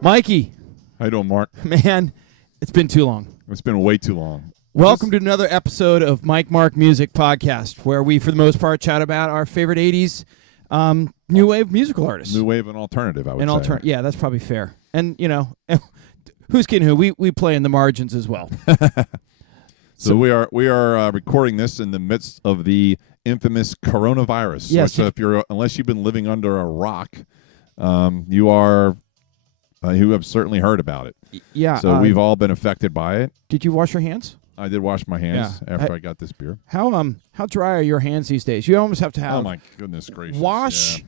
Mikey. How you doing, Mark? Man, it's been too long. It's been way too long. Welcome to another episode of MikeMarkMusic podcast, where we, for the most part, chat about our favorite 80s new wave musical artists. New wave and alternative, I would say. Yeah, that's probably fair. And, you know, who's kidding who? We play in the margins as well. So we are recording this in the midst of the infamous coronavirus. Yes. Which, unless you've been living under a rock, you have certainly heard about it. Yeah. So we've all been affected by it. Did you wash your hands? I did wash my hands after I got this beer. How dry are your hands these days? You almost have to have. Oh my goodness gracious! Wash,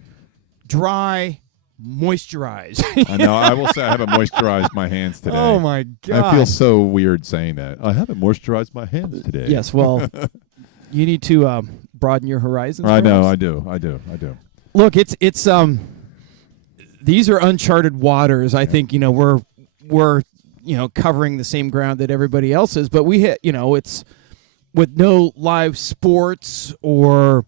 dry, moisturize. I know. I will say I haven't moisturized my hands today. Oh my god! I feel so weird saying that. I haven't moisturized my hands today. Yes. Well, you need to broaden your horizons. I know. I do. Look, it's these are uncharted waters. I think we're covering the same ground that everybody else is, but we hit it's with no live sports or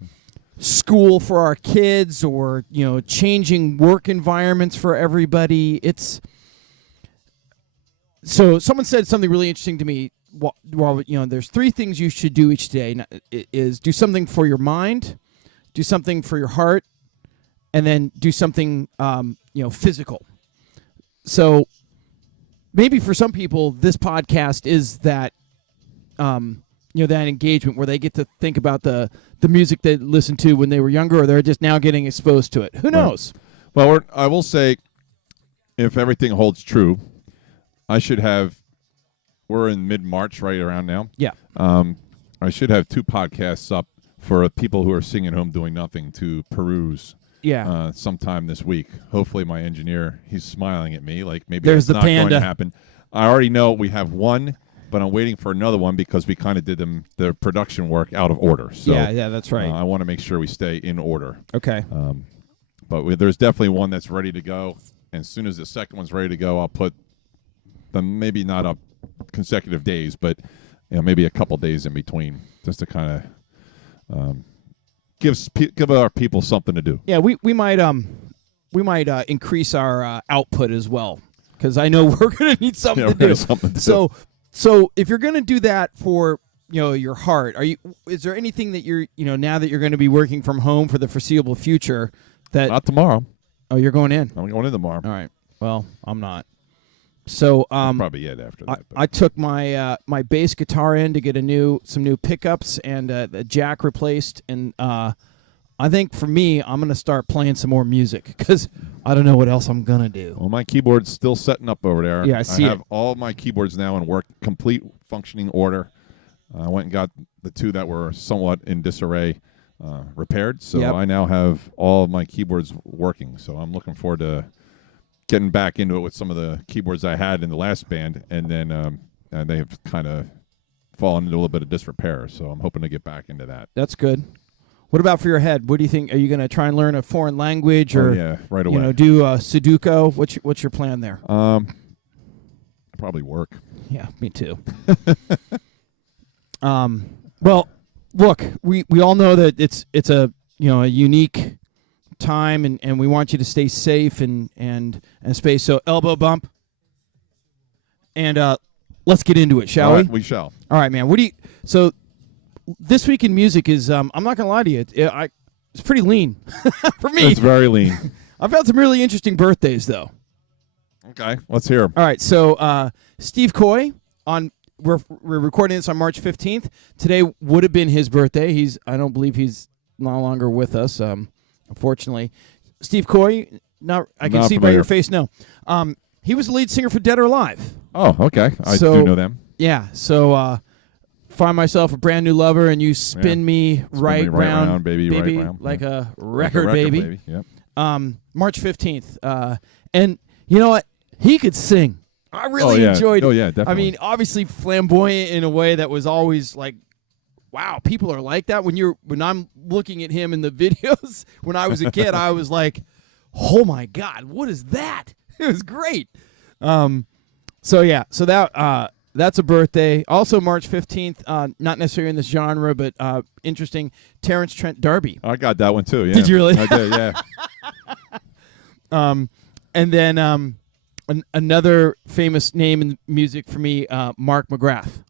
school for our kids or changing work environments for everybody. So someone said something really interesting to me. While there's three things you should do each day: is do something for your mind, do something for your heart, and then do something physical. So maybe for some people, this podcast is that, that engagement where they get to think about the music they listened to when they were younger, or they're just now getting exposed to it. Who knows? Right. Well, I will say, if everything holds true, we're in mid-March right around now. Yeah. I should have 2 podcasts up for people who are sitting at home doing nothing to peruse. Yeah. Sometime this week. Hopefully my engineer, he's smiling at me like maybe There's that's the not panda. going to happen. I already know we have one, but I'm waiting for another one because we kind of did the production work out of order. So yeah, that's right. I want to make sure we stay in order. Okay. But there's definitely one that's ready to go. And as soon as the second one's ready to go, I'll put them maybe not up consecutive days, but maybe a couple days in between just to kind of give our people something to do. Yeah, we might increase our output as well, because I know we're going to need something to do. Something to do. So if you're going to do that for your heart, is there anything that you're now that you're going to be working from home for the foreseeable future that Not tomorrow. Oh, you're going in. I'm going in tomorrow. All right. Well, I'm not. So probably it after that. I took my my bass guitar in to get some new pickups and a jack replaced, and I think for me, I'm gonna start playing some more music because I don't know what else I'm gonna do. Well, my keyboard's still setting up over there. Yeah, I see I have all my keyboards now in complete functioning order. I went and got the 2 that were somewhat in disarray repaired, so Yep. I now have all of my keyboards working. So I'm looking forward to getting back into it with some of the keyboards I had in the last band, and then and they have kind of fallen into a little bit of disrepair. So I'm hoping to get back into that. That's good. What about for your head? What do you think? Are you going to try and learn a foreign language, or yeah, right away? Do Sudoku? What's your plan there? Probably work. Yeah, me too. Well, look, we all know that it's a a unique time, and we want you to stay safe and space. So elbow bump, and let's get into it, shall we? We shall. All right, man. So this week in music is I'm not gonna lie to you, it's pretty lean for me. It's very lean. I've had some really interesting birthdays though. Okay, let's hear 'em. All right, so Steve Coy we're recording this on March 15th. Today would have been his birthday. I don't believe he's no longer with us. Unfortunately, Steve Coy. I can see by your face. No, he was the lead singer for Dead or Alive. Oh, okay. I do know them. Yeah. So, find myself a brand new lover, and you spin me right round, baby, right round. like yeah. a record, baby. Yep. March 15th. And you know what? He could sing. I really enjoyed it. Oh yeah, definitely. I mean, obviously flamboyant in a way that was always like, wow, people are like that. When I'm looking at him in the videos when I was a kid, I was like, oh my God, what is that? It was great. So that's a birthday. Also March 15th, not necessarily in this genre, but interesting, Terrence Trent D'Arby. I got that one too, yeah. Did you really? I did, yeah. And then Another famous name in music for me, Mark McGrath,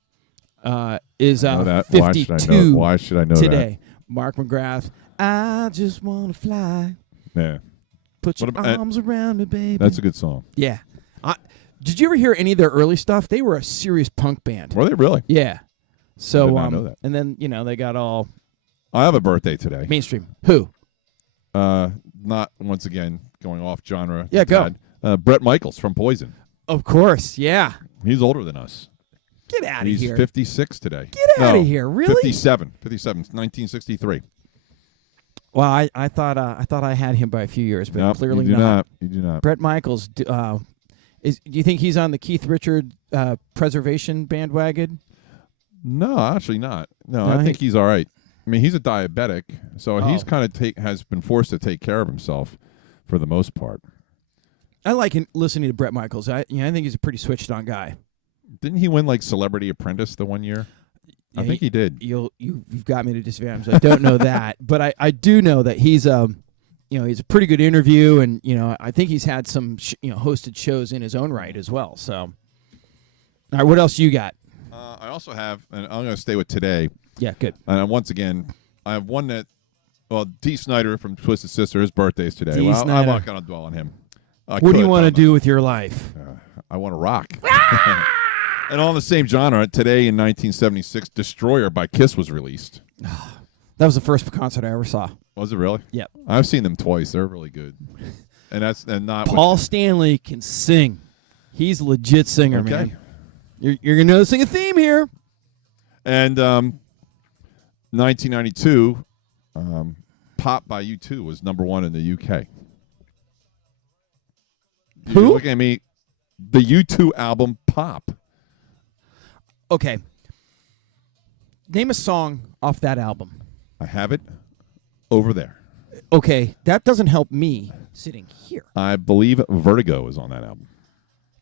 is I know that. 52 Why should I know today. Mark McGrath, I just want to fly. that? Yeah. Put your arms around me, baby. That's a good song. Yeah. Did you ever hear any of their early stuff? They were a serious punk band. Were they really? Yeah. So, I did not know that. And then, they got all I have a birthday today. mainstream. Who? Not, once again, going off genre. Yeah, go. Bret Michaels from Poison. Of course, yeah. He's older than us. Get out of He's here. 56 today. Get out of here, really? 57, 1963. Well, I thought I had him by a few years, but Nope, clearly you do not. You do not. Bret Michaels, do you think he's on the Keith Richard preservation bandwagon? No, actually not. No, No, I think he's all right. I mean, he's a diabetic, so he's Oh. kind of has been forced to take care of himself for the most part. I like listening to Bret Michaels. I think he's a pretty switched on guy. Didn't he win like Celebrity Apprentice the one year? I Yeah, think he did. You've got me to disadvantage. I don't know that, but I do know that he's he's a pretty good interview, and I think he's had some hosted shows in his own right as well. So, all right, what else you got? I also have, and I'm going to stay with today. Yeah, good. And once again, I have one that, Dee Snider from Twisted Sister, his birthday's today. Dee Well, I'm Snider. not going to dwell on him. What do you want to do with your life? I want to rock. And on the same genre, today in 1976, Destroyer by Kiss was released. That was the first concert I ever saw. Was it really? Yep. I've seen them twice. They're really good. And not Paul Stanley can sing. He's a legit singer, Okay. man. You're gonna noticing a theme here. And 1992, Pop by U2 was number 1 in the UK. Who? You're looking at me. The U2 album Pop. Okay. Name a song off that album. I have it over there. Okay, that doesn't help me sitting here. I believe Vertigo is on that album.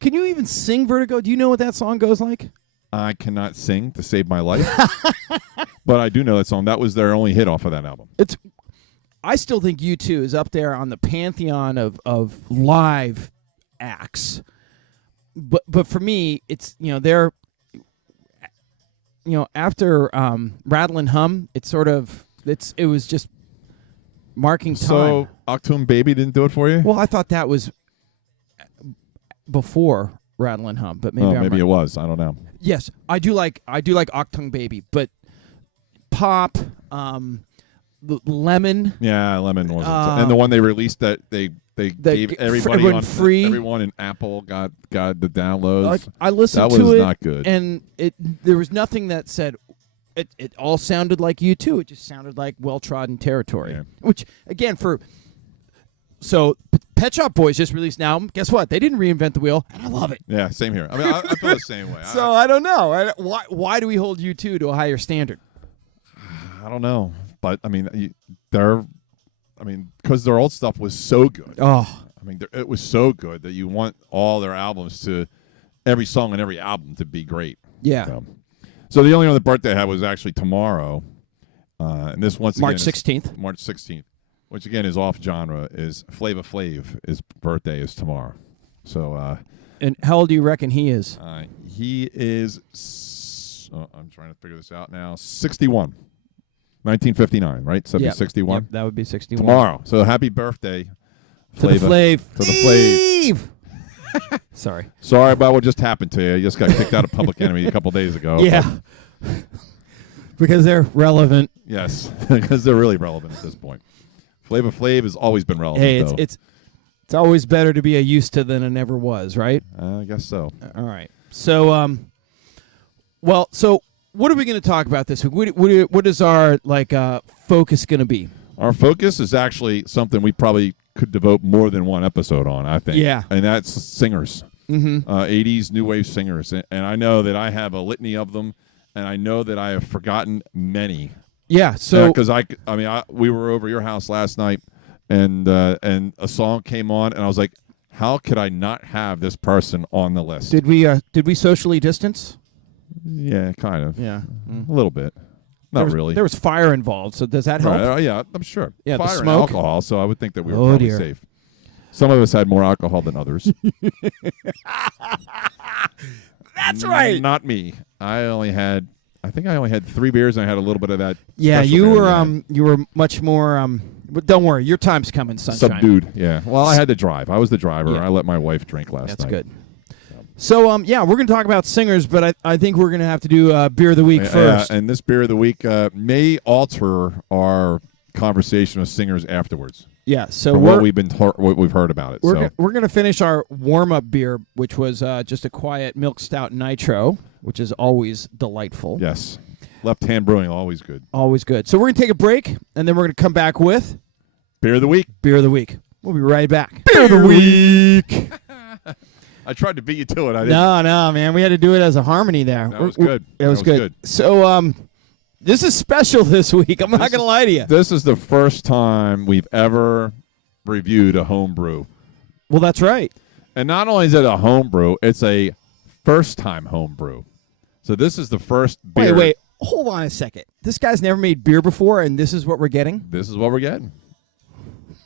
Can you even sing Vertigo? Do you know what that song goes like? I cannot sing to save my life, but I do know that song. That was their only hit off of that album. I still think U2 is up there on the pantheon of live acts. But for me, it's they're after Rattle and Hum, it was just marking time. So Achtung Baby didn't do it for you? Well, I thought that was before Rattle and Hum, but maybe I'm maybe right. it was. I don't know. Yes, I do like Achtung Baby, but Pop, Lemon. Yeah, Lemon was, and the one they released that they gave everybody everyone on free. Everyone in Apple got the downloads. I listened that to was it, not good. and there was nothing that said it all sounded like U2. It just sounded like well-trodden territory. Yeah. Which again, so Pet Shop Boys just released an album. Guess what? They didn't reinvent the wheel, and I love it. Yeah, same here. I mean, I feel the same way. So I don't know. Why do we hold U2 to a higher standard? I don't know, but I mean, because their old stuff was so good. Oh, I mean, it was so good that you want all their albums every song and every album to be great. yeah. So the only other birthday I had was actually tomorrow, and this once March again 16th. March 16th, which again is off genre. Is Flava Flav? His birthday is tomorrow. So And how old do you reckon he is? he is. I'm trying to figure this out now. 61, 1959, right? So Yep. 61 Yep, that would be 61 tomorrow. So happy birthday, To the Flav. To the Flav. Sorry. Sorry about what just happened to you. You just got kicked out of Public Enemy a couple days ago. Yeah. Because they're relevant. Yes, because they're really relevant at this point. Flava Flav has always been relevant. Hey, though. it's always better to be a used to than a never was, right? I guess so. All right. So, so what are we going to talk about this week? What is our focus going to be? Our focus is actually something we probably could devote more than one episode on, I think. Yeah. And that's singers. Mm-hmm. 80s new wave singers. And I know that I have a litany of them, and I know that I have forgotten many. Yeah. So because we were over your house last night, and a song came on, and I was like, how could I not have this person on the list? did we socially distance? Yeah, kind of. Yeah. A little bit. Not really. There was fire involved, so does that help? Right, yeah, I'm sure. Yeah, the Fire and smoke. alcohol, so I would think that we were Oh, probably dear. safe. Some of us had more alcohol than others. That's right. Not me. I think I only had 3 beers, and I had a little bit of that. Yeah, special you beer were at the end. you were much more but don't worry, your time's coming, sunshine. Subdued. Yeah. Well, I had to drive. I was the driver. Yeah. I let my wife drink last That's night. good. So yeah, we're going to talk about singers, but I think we're going to have to do beer of the week first. Yeah, and this beer of the week may alter our conversation with singers afterwards. Yeah, so From what we've heard about it. We're going to finish our warm-up beer, which was just a quiet milk stout nitro, which is always delightful. Yes. Left Hand Brewing, always good. Always good. So we're going to take a break, and then we're going to come back with Beer of the week. beer of the week. We'll be right back. Beer of the week. I tried to beat you to it. I didn't. No, man. We had to do it as a harmony there. That was good. It was good. So this is special this week. I'm not going to lie to you. This is the first time we've ever reviewed a home brew. Well, that's right. And not only is it a home brew, it's a first-time home brew. So this is the first beer. Wait. Hold on a second. This guy's never made beer before, and this is what we're getting? This is what we're getting.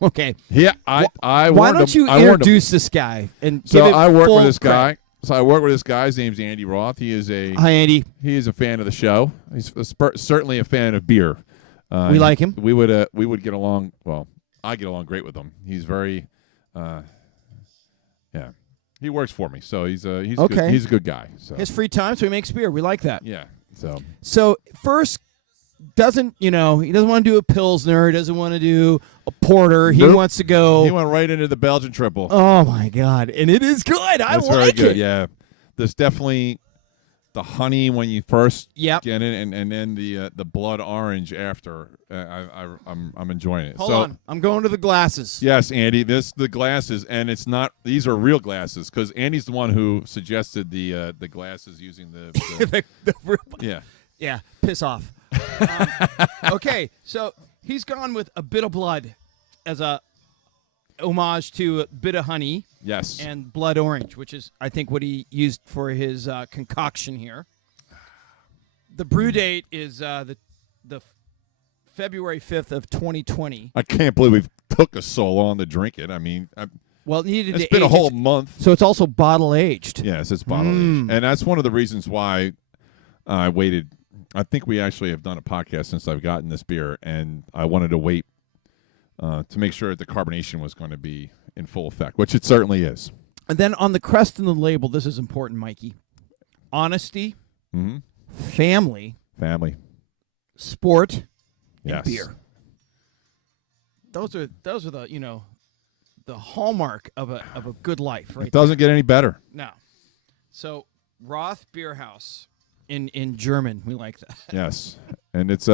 Okay. Yeah, I Why warned don't him. you I warned him. introduce this guy and So give it I work full with this credit. guy. So I work with this guy. His name's Andy Roth. He is Hi, Andy. a fan of the show. He's certainly a fan of beer. We like him. We would get along. Well, I get along great with him. He's very, yeah. He works for me, so he's Okay. good. He's a good guy. So His free time, so he makes beer. We like that. yeah. So first, he doesn't want to do a Pilsner. He doesn't want to do a Porter. He Nope. wants to go. He went right into the Belgian Trippel. Oh, my God. And it is good. I That's very like good. it. Yeah. There's definitely the honey when you first Yep. get it, and then the blood orange after. I'm enjoying it. Hold on. I'm going to the glasses. Yes, Andy. The glasses, and it's not. These are real glasses because Andy's the one who suggested the glasses using the yeah. Yeah, piss off. Okay, so he's gone with a bit of blood as a homage to a bit of honey. Yes. And blood orange, which is, I think, what he used for his concoction here. The brew date is the February 5th of 2020. I can't believe we've took us so long to drink it. I mean, Well, it needed it's to been a age. whole month. So it's also bottle aged. Yes, it's bottle aged, and that's one of the reasons why I waited. I think we actually have done a podcast since I've gotten this beer, and I wanted to wait to make sure that the carbonation was going to be in full effect, which it certainly is. And then on the crest and the label, this is important, Mikey. Honesty, family, sport, and Yes. beer. Those are the the hallmark of a good life, right? It doesn't get any better. No. So Roth Beer House in German, we like that. Yes, and it's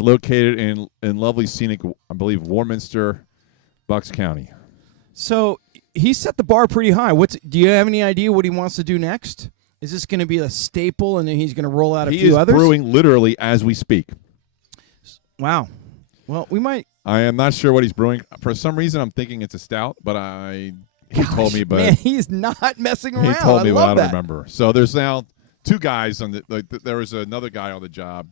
located in lovely scenic, I believe, Warminster, Bucks County. So he set the bar pretty high. Do you have any idea what he wants to do next? Is this going to be a staple, and then he's going to roll out a few others? He is brewing literally as we speak. Wow. Well, we might. I am not sure what he's brewing. For some reason, I'm thinking it's a stout, but he told me, but man, he's not messing around. he told me, I but love I don't that. remember. So there's now 2 guys on there was another guy on the job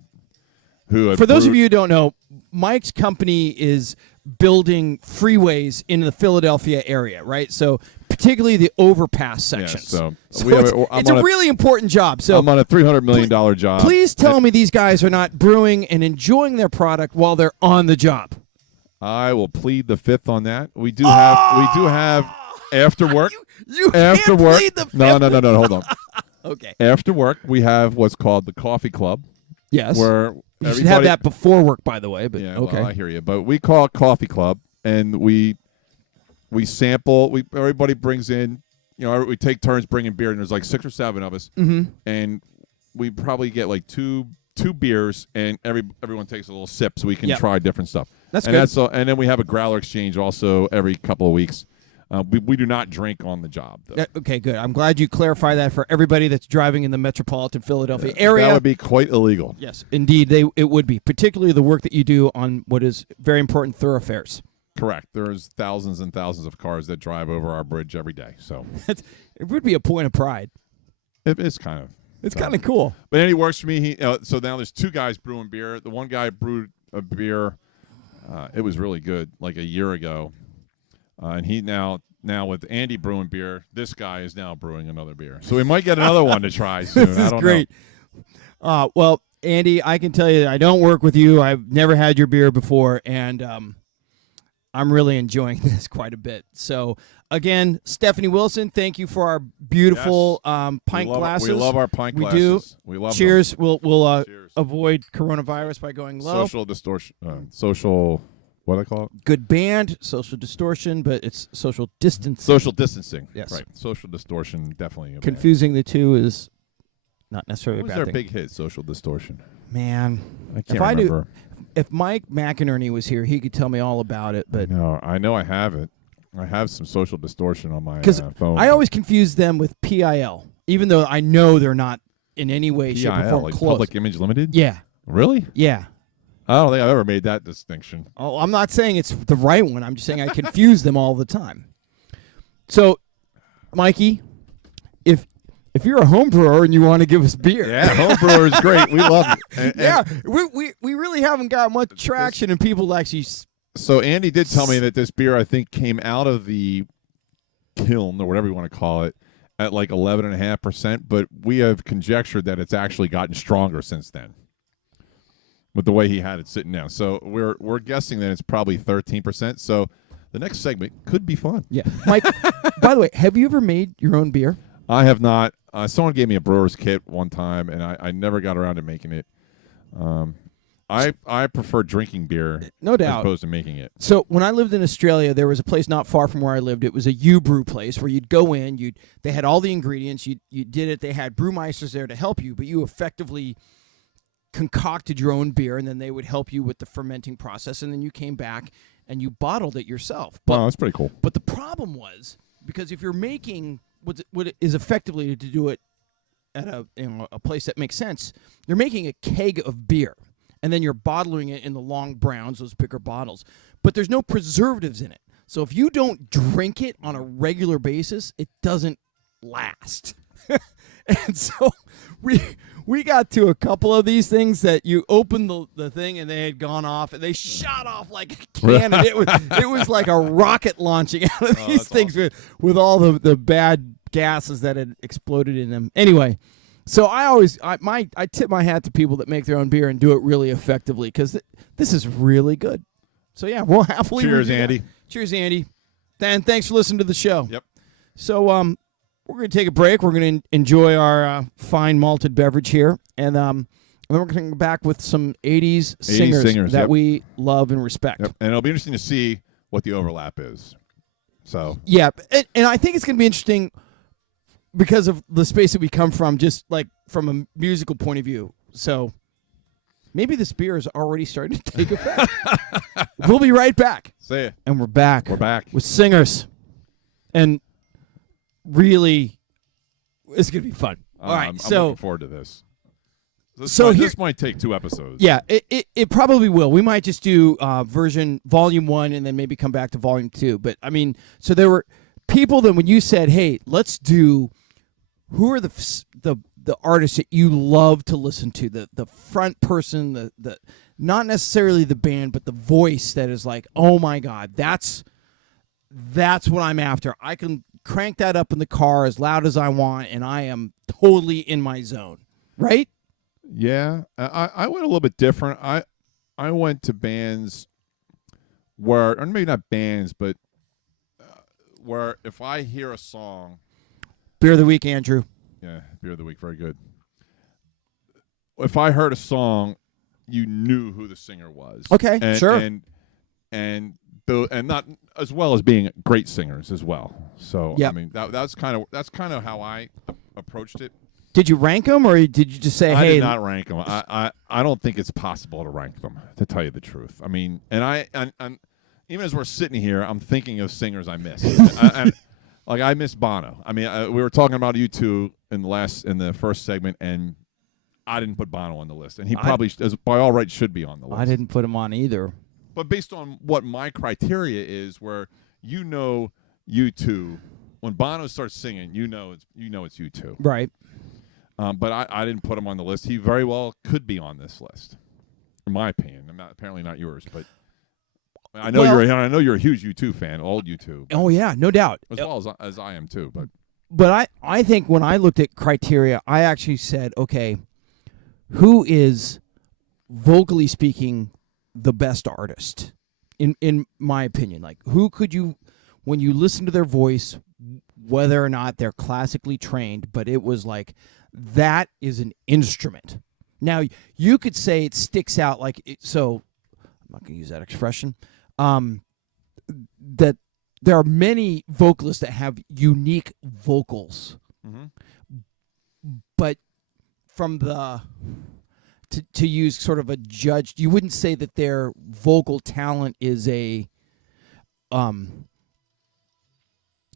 who had For those of brewed- you who don't know, Mike's company is building freeways in the Philadelphia area, right? So particularly the overpass sections. so So we have it's a really important job. So I'm on a $300 million job. please tell me these guys are not brewing and enjoying their product while they're on the job. I will plead the fifth on that. We do have after work. You After can't work. plead the fifth. No, hold on. Okay. After work, we have what's called the coffee club, Yes. where You should have that before work, by the way. But Yeah, okay. well, I hear you. But we call it coffee club, and we sample. Everybody brings in. We take turns bringing beer, and there's like 6 or 7 of us, and we probably get like two beers, and everyone takes a little sip so we can try different stuff. That's and good. That's all, and then we have a growler exchange also every couple of weeks. We do not drink on the job, though. Okay, good. I'm glad you clarify that for everybody that's driving in the metropolitan Philadelphia area. That would be quite illegal. Yes, indeed, it would be, particularly the work that you do on what is very important thoroughfares. Correct. There's thousands and thousands of cars that drive over our bridge every day, so It would be a point of pride. it's kind of. It's kind of cool. But Andy works for me. So now there's 2 guys brewing beer. The one guy brewed a beer. It was really good, like a year ago. And he now with Andy brewing beer, this guy is now brewing another beer. So we might get another one to try soon. This I is don't great. know. Well, Andy, I can tell you I don't work with you. I've never had your beer before, and I'm really enjoying this quite a bit. So, again, Stephanie Wilson, thank you for our beautiful pint glasses. We love our pint we glasses. Do. We love Cheers. them. We'll Cheers. avoid coronavirus by going low. Social distortion. Social, what do I call it? Good band, social distortion, but it's social distance. Social distancing. Yes. Right. Social distortion, definitely. Confusing the two is not necessarily What a was bad their thing. big hit, Social Distortion? Man, I can't remember. If Mike McInerney was here, he could tell me all about it. But No, I know I have it. I have some Social Distortion on my phone. I always confuse them with PIL, even though I know they're not in any way, shape, or form like close. Public Image Limited? Yeah, Really? yeah. I don't think I've ever made that distinction. Oh, I'm not saying it's the right one. I'm just saying I confuse them all the time. So, Mikey, if you're a home brewer and you want to give us beer, Yeah, home brewer is great. We love it. yeah, we really haven't got much traction and people actually. So Andy did tell me that this beer, I think, came out of the kiln or whatever you want to call it at like 11.5%, but we have conjectured that it's actually gotten stronger since then with the way he had it sitting down. So we're guessing that it's probably 13%. So the next segment could be fun. Yeah, Mike. By the way, have you ever made your own beer? I have not. Someone gave me a brewer's kit one time, and I never got around to making it. I prefer drinking beer, No doubt, as opposed to making it. So when I lived in Australia, there was a place not far from where I lived. It was a brew place where you'd go in. They had all the ingredients. You did it. They had brewmeisters there to help you, but you effectively concocted your own beer, and then they would help you with the fermenting process. And then you came back and you bottled it yourself. Wow, that's pretty cool. But the problem was because if you're making what is effectively to do it at a place that makes sense, you're making a keg of beer. And then you're bottling it in the long browns, those bigger bottles. But there's no preservatives in it. So if you don't drink it on a regular basis, it doesn't last. And so we got to a couple of these things that you opened the thing and they had gone off and they shot off like a cannon. it was like a rocket launching out of these things awesome. with all the bad gases that had exploded in them. Anyway. So I tip my hat to people that make their own beer and do it really effectively because this is really good. So yeah, we'll happily cheers, Andy. That. Cheers, Andy. Dan, thanks for listening to the show. Yep. So we're going to take a break. We're going to enjoy our fine malted beverage here, and then we're going to come back with some 80s singers that we love and respect. Yep. And it'll be interesting to see what the overlap is. So yeah, and I think it's going to be interesting. Because of the space that we come from, just like from a musical point of view. So maybe this beer is already starting to take effect. We'll be right back. Say it. And we're back. We're back. With singers. And really, it's going to be fun. All right. I'm looking forward to this. This might take 2 episodes. Yeah, it probably will. We might just do volume 1 and then maybe come back to volume 2. But, I mean, so there were people that when you said, hey, let's do... Who are the artists that you love to listen to? The front person, the not necessarily the band, but the voice that is like, oh my God, that's what I'm after. I can crank that up in the car as loud as I want, and I am totally in my zone. Right? Yeah, I went a little bit different. I went to bands where, or maybe not bands, but where if I hear a song. Beer of the week, Andrew. Yeah, beer of the week, very good. If I heard a song, you knew who the singer was. Okay, sure. And not as well as being great singers as well. So yep. I mean that's kind of how I approached it. Did you rank them, or did you just say, "Hey"? I did not rank them. I don't think it's possible to rank them, to tell you the truth. I mean, and even as we're sitting here, I'm thinking of singers I missed. Like I miss Bono. I mean, we were talking about U2 in the first segment, and I didn't put Bono on the list, and he probably, by all rights, should be on the list. I didn't put him on either. But based on what my criteria is, where U2, when Bono starts singing, you know it's U2. Right. But I didn't put him on the list. He very well could be on this list, in my opinion. Apparently not yours, but I know Well- you're a huge U2 fan, old U2, Oh yeah, no doubt. as well as I am too. But I think when I looked at criteria, I actually said, okay, who is vocally speaking the best artist in my opinion? Like, who could you, when you listen to their voice, whether or not they're classically trained, but it was like, that is an instrument. Now, you could say it sticks out like so I'm not going to use that expression. That there are many vocalists that have unique vocals. But from the to use sort of a judge, you wouldn't say that their vocal talent is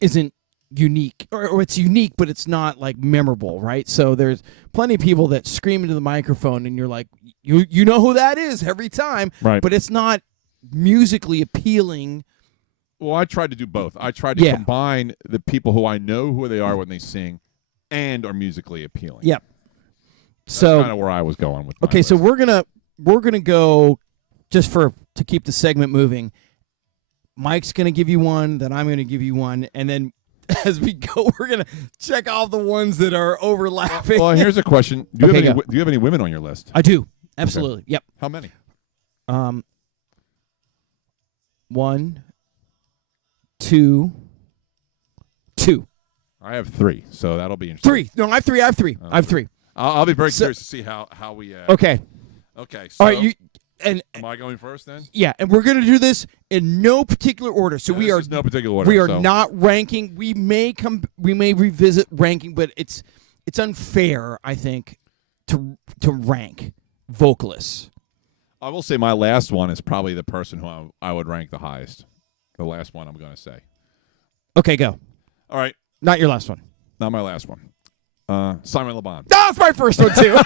isn't unique, or it's unique, but it's not like memorable, right? So there's plenty of people that scream into the microphone, and you're like, you know who that is every time, Right. But it's not musically appealing. Well, I tried to do both. I tried to combine the people who I know who they are when they sing, and are musically appealing. Yep. That's So kind of where I was going with. My okay, so list. we're gonna go just to keep the segment moving. Mike's gonna give you one, then I'm gonna give you one, and then as we go, we're gonna check off the ones that are overlapping. Well, here's a question: Do Okay, you have any women on your list? I do, absolutely. Yep. How many? 1, 2. I have 3, so that'll be interesting. 3. No, I have 3. I have 3. I'll be very curious to see how we. Okay. Okay. So All right. am I going first then? Yeah, and we're gonna do this in no particular order. So This is no particular order. We are so. not ranking. We may revisit ranking, but it's unfair, I think, to rank vocalists. I will say my last one is probably the person who I would rank the highest. The last one I'm going to say. Okay, go. All right. Not your last one. Not my last one. Simon Le Bon. That's my first one too.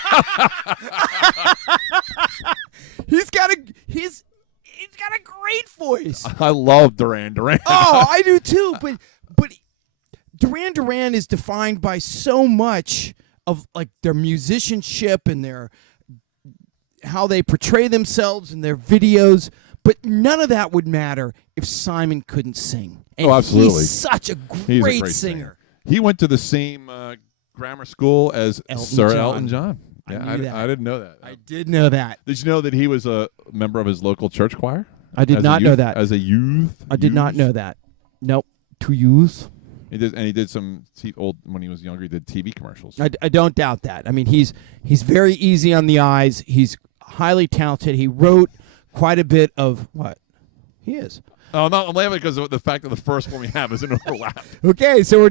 He's got a great voice. I love Duran Duran. Oh, I do too. But Duran Duran is defined by so much of like their musicianship and their how they portray themselves in their videos. But none of that would matter if Simon couldn't sing. And absolutely. He's such a He's great, a great singer. He went to the same grammar school as Sir Elton John. I Yeah, knew that. I didn't know that. I did know that. Did you know that he was a member of his local church choir? I did not know that. As a youth? I did not know that. Nope. To use. He did some when he was younger. He did TV commercials. I don't doubt that. I mean, he's very easy on the eyes. He's highly talented. He wrote quite a bit of what? He is. Oh no, I'm laughing because of the fact that the first one we have is an overlap. Okay, so we're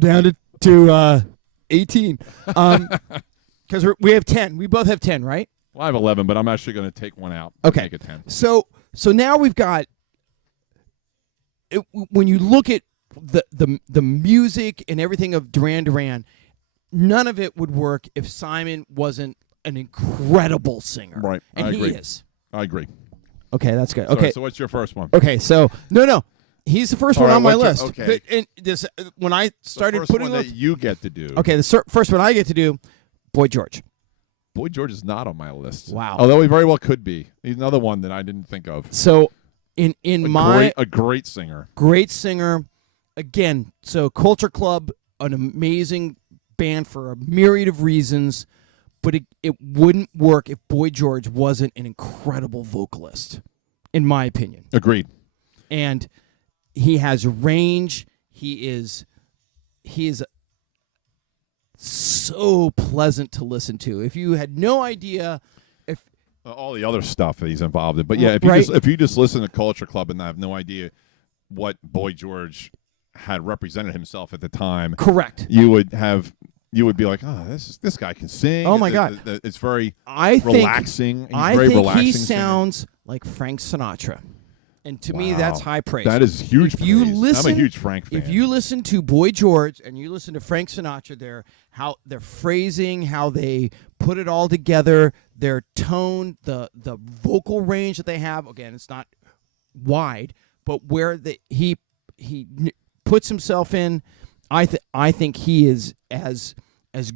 down to 18. Because we have 10. We both have 10, right? Well, I have 11, but I'm actually going to take one out. Okay. Make it 10. So now we've got when you look at the music and everything of Duran Duran, none of it would work if Simon wasn't an incredible singer. Right. And I agree. he is. I agree. Okay, that's good. Sorry, Okay. so what's your first one? Okay, so no. He's the first All one right, on my what's your- list. okay. And this when I started the first putting one lists- that you get to do. Okay, the first one I get to do, Boy George. Boy George is not on my list. Wow. Although he very well could be. He's another one that I didn't think of. So in A great singer. great singer, again, so Culture Club, an amazing band for a myriad of reasons, but it wouldn't work if Boy George wasn't an incredible vocalist, in my opinion. Agreed. And he has range. He is so pleasant to listen to. If you had no idea, All the other stuff that he's involved in. But yeah, if you just listen to Culture Club and have no idea what Boy George had represented himself at the time, correct, you would be like, oh, this guy can sing. Oh my God. It's very He's relaxing. I very think relaxing he singer. sounds like Frank Sinatra, and to me, Wow. that's high praise. That is huge. If you praise. listen, I'm a huge Frank fan. If you listen to Boy George and you listen to Frank Sinatra, their phrasing, how they put it all together, their tone, the vocal range that they have. Again, it's not wide, but where he puts himself in, I think he is as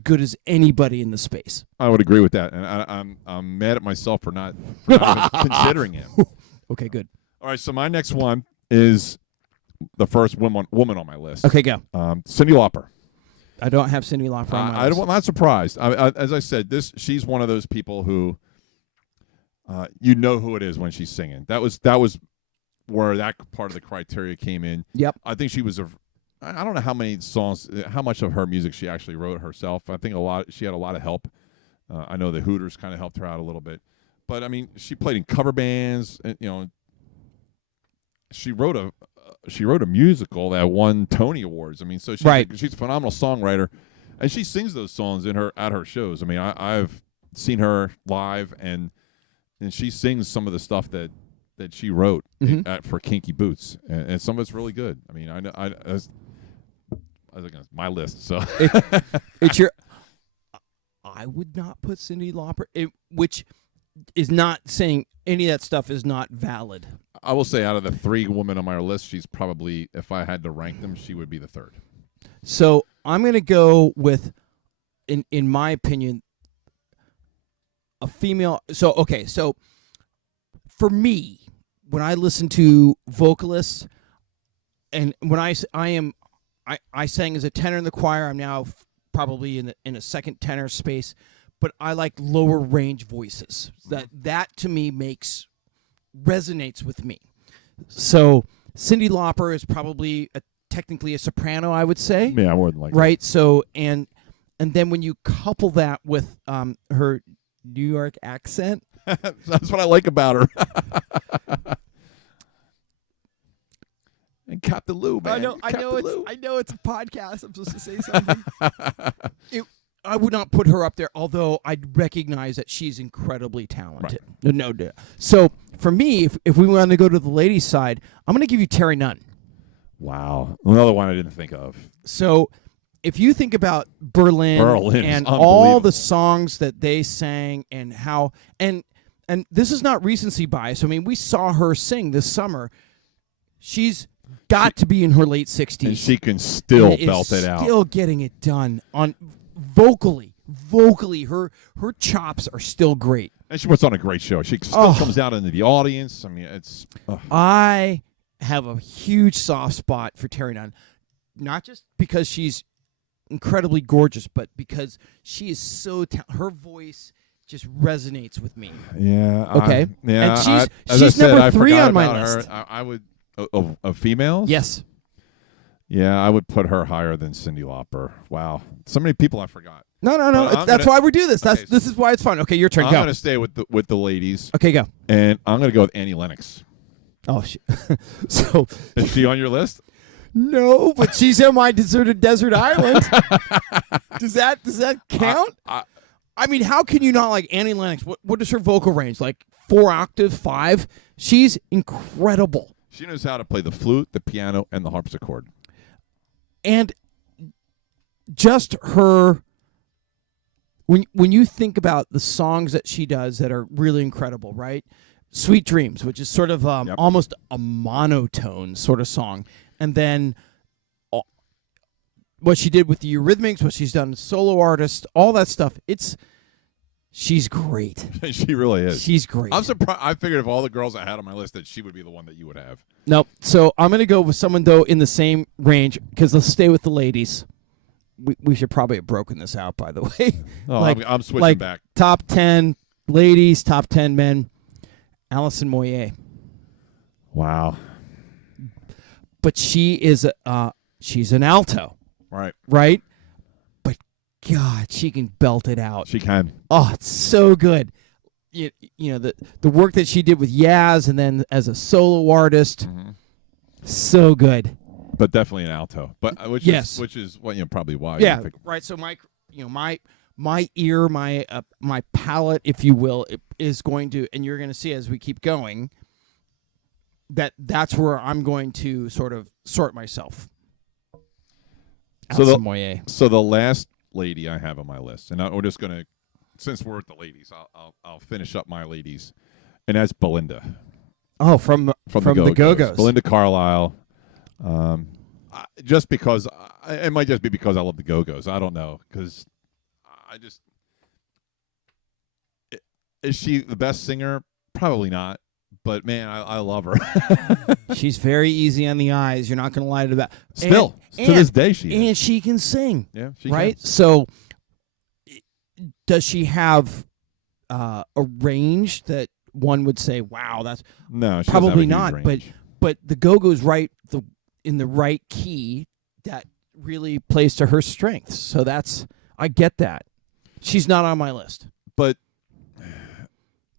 good as anybody in the space. I would agree with that, and I'm mad at myself for not even considering him. Okay, good. All right, so my next one is the first woman on my list. Okay, go. Cyndi Lauper. I don't have Cyndi Lauper on my list. I'm not surprised. As I said, she's one of those people who, you know who it is when she's singing. That was where that part of the criteria came in. Yep. I think she was I don't know how much of her music she actually wrote herself. I think she had a lot of help. I know the Hooters kind of helped her out a little bit, but I mean, she played in cover bands. And, she wrote a musical that won Tony Awards. I mean, so she's a phenomenal songwriter, and she sings those songs at her shows. I mean, I've seen her live, and she sings some of the stuff that she wrote for Kinky Boots, and some of it's really good. I mean, my list. So it's your. I would not put Cyndi Lauper, which is not saying any of that stuff is not valid. I will say, out of the 3 women on my list, she's probably, if I had to rank them, she would be the 3rd. So I'm going to go with, in my opinion, a female. So for me, when I listen to vocalists, and when I sang as a tenor in the choir, I'm now probably in a second tenor space, but I like lower range voices. That to me resonates with me. So Cyndi Lauper is probably technically a soprano, I would say. Yeah, I wouldn't like right. So and then when you couple that with her New York accent, that's what I like about her. And Captain Lou, man. I know it's a podcast. I'm supposed to say something. I would not put her up there, although I recognize that she's incredibly talented. Right. No doubt. So for me, if we want to go to the ladies' side, I'm going to give you Terry Nunn. Wow, another one I didn't think of. So if you think about Berlin and all the songs that they sang and how and this is not recency bias. I mean, we saw her sing this summer. She's got to be in her late 60s. And she can still belt it out. Still getting it done on vocally, her chops are still great. And she puts on a great show. She still comes out into the audience. I mean, it's. I have a huge soft spot for Terry Nunn, not just because she's incredibly gorgeous, but because she is so her voice just resonates with me. Yeah. Okay. Yeah. And she's number 3 on my list. I would of females. Yes. Yeah, I would put her higher than Cyndi Lauper. Wow, so many people I forgot. No. That's why we do this. This is why it's fun. Okay, your turn. I'm going to stay with the ladies. Okay, go. And I'm going to go with Annie Lennox. Oh, so is she on your list? No, but she's on my deserted desert island. Does that count? I mean, how can you not like Annie Lennox? What is her vocal range? Like 4 octaves, 5? She's incredible. She knows how to play the flute, the piano, and the harpsichord. And just her, when you think about the songs that she does that are really incredible, right? Sweet Dreams, which is sort of almost a monotone sort of song. And then what she did with the Eurythmics, what she's done as solo artist, all that stuff, she's great. She really is. She's great. I'm surprised. I figured of all the girls I had on my list that she would be the one that you would have. Nope. So I'm going to go with someone, though, in the same range, because let's stay with the ladies. We should probably have broken this out, by the way. Oh, I'm switching back. Top 10 ladies, top 10 men. Alison Moyet. Wow. But she is she's an alto. Right. Right? But God, she can belt it out. She can. Oh, it's so good. You know, the work that she did with Yaz and then as a solo artist. Mm-hmm. So good. But definitely an alto. But which is probably why. Yeah. Right. So my ear, my palate, if you will, is going to, and you're going to see as we keep going, that's where I'm going to sort of sort myself. So the last lady I have on my list, and we're just going to, since we're at the ladies, I'll finish up my ladies, and that's Belinda. Oh, from the Go-Go's. Belinda Carlisle. Just because it might just be because I love the Go-Go's. I don't know, because is she the best singer? Probably not, but man, I love her. She's very easy on the eyes. You're not going to lie to that. Still, to this day, she is. And she can sing. Yeah, she right? can. So, does she have a range that one would say, "Wow, that's no, she probably doesn't have a not"? huge range. But the go-go's in the right key that really plays to her strengths. So I get that. She's not on my list. But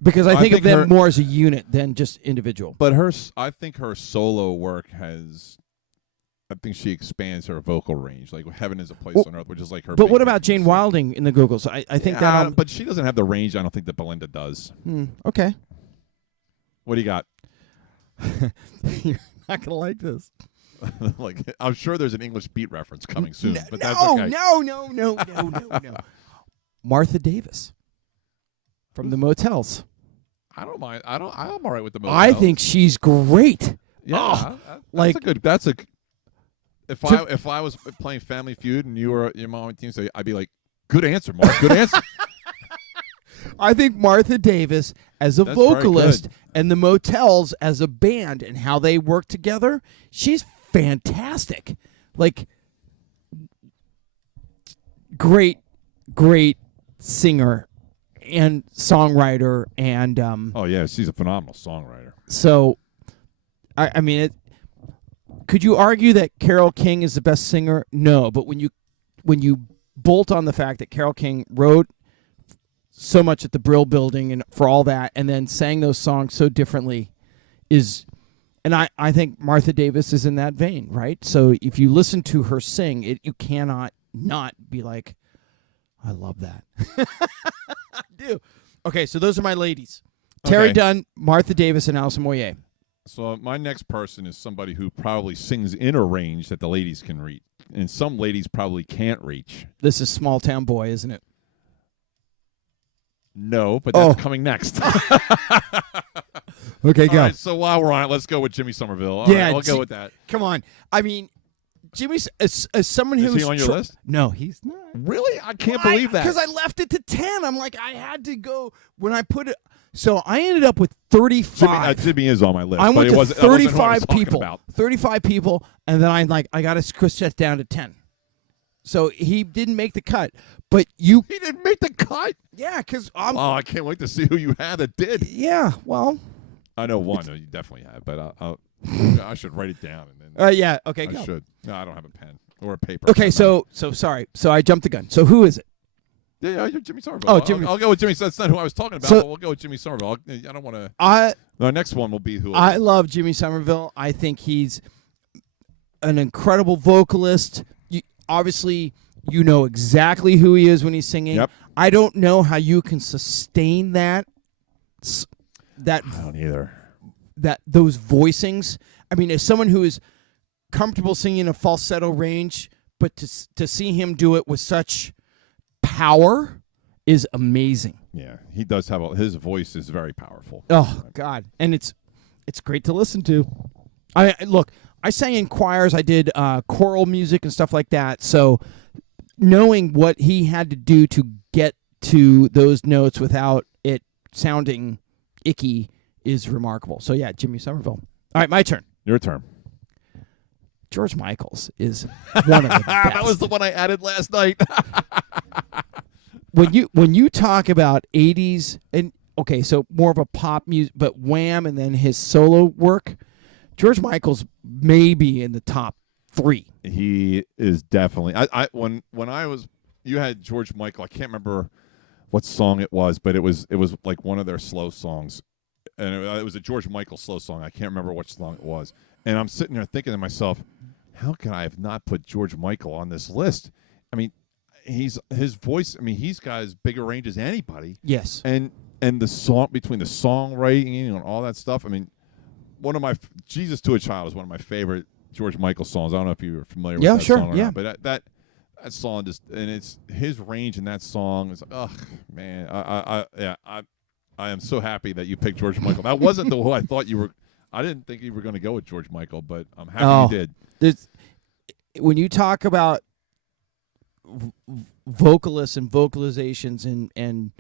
because I think of them her, more as a unit than just individual. But I think her solo work has. I think she expands her vocal range. Like Heaven Is a Place on Earth, which is like her. But what about Jane Wilding in the Go-Go's? I think that. But she doesn't have the range. I don't think that Belinda does. Okay. What do you got? You're not gonna like this. Like I'm sure there's an English Beat reference coming soon, but that's no, okay. No. Martha Davis from the Motels. I don't mind. I'm all right with the Motels. I think she's great. Yeah, that's a. If I was playing Family Feud and you were your mom on team, so I'd be like, good answer, Mark. Good answer. I think Martha Davis as a vocalist and the Motels as a band and how they work together, she's fantastic. Like, great singer and songwriter and oh yeah, she's a phenomenal songwriter. So, I mean, could you argue that Carole King is the best singer? No, but when you bolt on the fact that Carole King wrote so much at the Brill Building and for all that, and then sang those songs so differently, and I think Martha Davis is in that vein, right? So if you listen to her sing, you cannot not be like, I love that. I do. Okay, so those are my ladies. Terry Dunn, Martha Davis, and Alison Moyet. So my next person is somebody who probably sings in a range that the ladies can reach, and some ladies probably can't reach. This is Small Town Boy, isn't it? No, but that's coming next. Okay, go. All right, so while we're on it, let's go with Jimmy Somerville. All right, I'll go with that. Come on. I mean, Jimmy's as someone who's... Is he on your list? No, he's not. Really? I can't believe that. Because I left it to 10. I'm like, I had to go when I put it... So I ended up with 35. Jimmy is on my list. I went to 35 people. About. 35 people, and then I'm like, I got to squish that down to 10. So he didn't make the cut. But He didn't make the cut? Yeah, because Oh, I can't wait to see who you had that did. Yeah, well... I know one you definitely have, but I should write it down. And then yeah, okay, I should. No, I don't have a pen or a paper. Okay, so sorry. So I jumped the gun. So who is it? Yeah, you're Jimmy Somerville. Oh, Jimmy. I'll go with Jimmy. That's not who I was talking about, but we'll go with Jimmy Somerville. I don't want to. Our next one will be who. I love Jimmy Somerville. I think he's an incredible vocalist. Obviously, you know exactly who he is when he's singing. Yep. I don't know how you can sustain that. I don't either. Those voicings. I mean, as someone who is comfortable singing a falsetto range, but to see him do it with such power is amazing. Yeah, he does have his voice is very powerful. Oh God, and it's great to listen to. I sang in choirs. I did choral music and stuff like that. So knowing what he had to do to get to those notes without it sounding icky is remarkable. So yeah, Jimmy Somerville. All right, my turn. Your turn. George Michael's is one of the best. That was the one I added last night. When you talk about 80s and okay, so more of a pop music, but Wham and then his solo work, George Michael's maybe in the top 3. He is definitely. When you had George Michael, I can't remember what song it was, but it was like one of their slow songs, and it was a George Michael slow song. I can't remember which song it was, and I'm sitting there thinking to myself, how can I have not put George Michael on this list? I mean, his voice. I mean, he's got as big a range as anybody. Yes, and the song between the songwriting and all that stuff. I mean, one of my Jesus to a Child is one of my favorite George Michael songs. I don't know if you're familiar with that song or not, but that song just, and it's his range in that song is, man, I am so happy that you picked George Michael. That wasn't the who I thought you were. I didn't think you were going to go with George Michael, but I'm happy you did. When you talk about vocalists and vocalizations and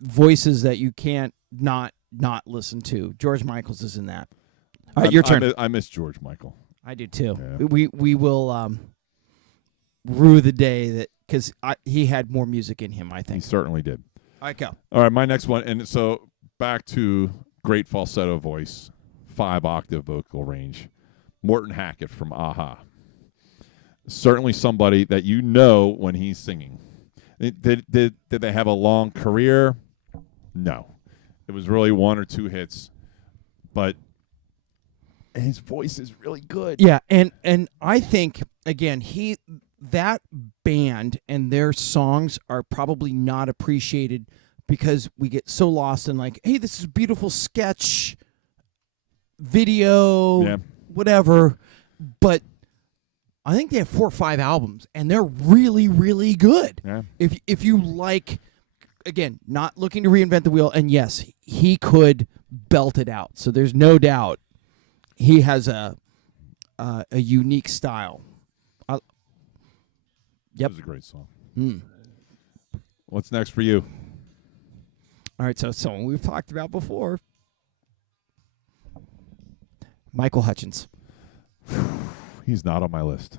voices that you can't not not listen to. George Michael's is in that. All right, your turn. I miss George Michael. I do too. Yeah. We will rue the day that because he had more music in him. I He think. certainly did. All right, go. All right, my next one, and so back to great falsetto voice, 5-octave vocal range, Morton Hackett from Aha. Certainly somebody that you know when he's singing. Did they have a long career? No. It was really 1 or 2 hits, but his voice is really good. Yeah, and I think again that band and their songs are probably not appreciated because we get so lost in like, hey, this is a beautiful sketch, video, whatever. But I think they have 4 or 5 albums, and they're really, really good. Yeah. If you like, again, not looking to reinvent the wheel, and yes, he could belt it out. So there's no doubt he has a unique style. Yep. It was a great song. Mm. What's next for you? All right, so someone we've talked about before. Michael Hutchence. He's not on my list.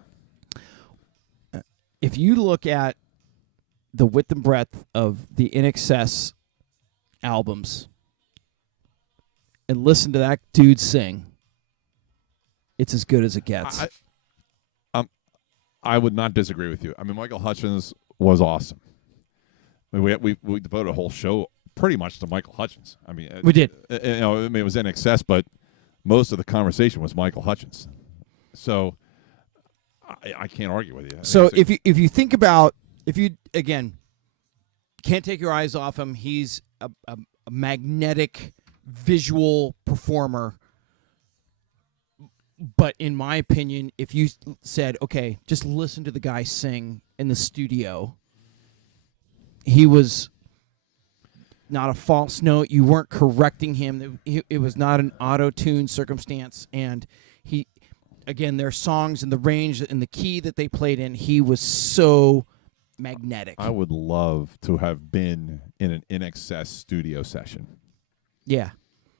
If you look at the width and breadth of the In Excess albums and listen to that dude sing, it's as good as it gets. I would not disagree with you. I mean, Michael Hutchence was awesome. I mean, we devoted a whole show pretty much to Michael Hutchence. I mean, we did. It was In Excess, but most of the conversation was Michael Hutchence. So I can't argue with you. So if you think about, if you again can't take your eyes off him, he's a magnetic visual performer. But in my opinion, if you said, okay, just listen to the guy sing in the studio, he was not a false note. You weren't correcting him. It was not an auto-tune circumstance. And he, again, their songs and the range and the key that they played in, he was so magnetic. I would love to have been in an In Excess studio session. Yeah.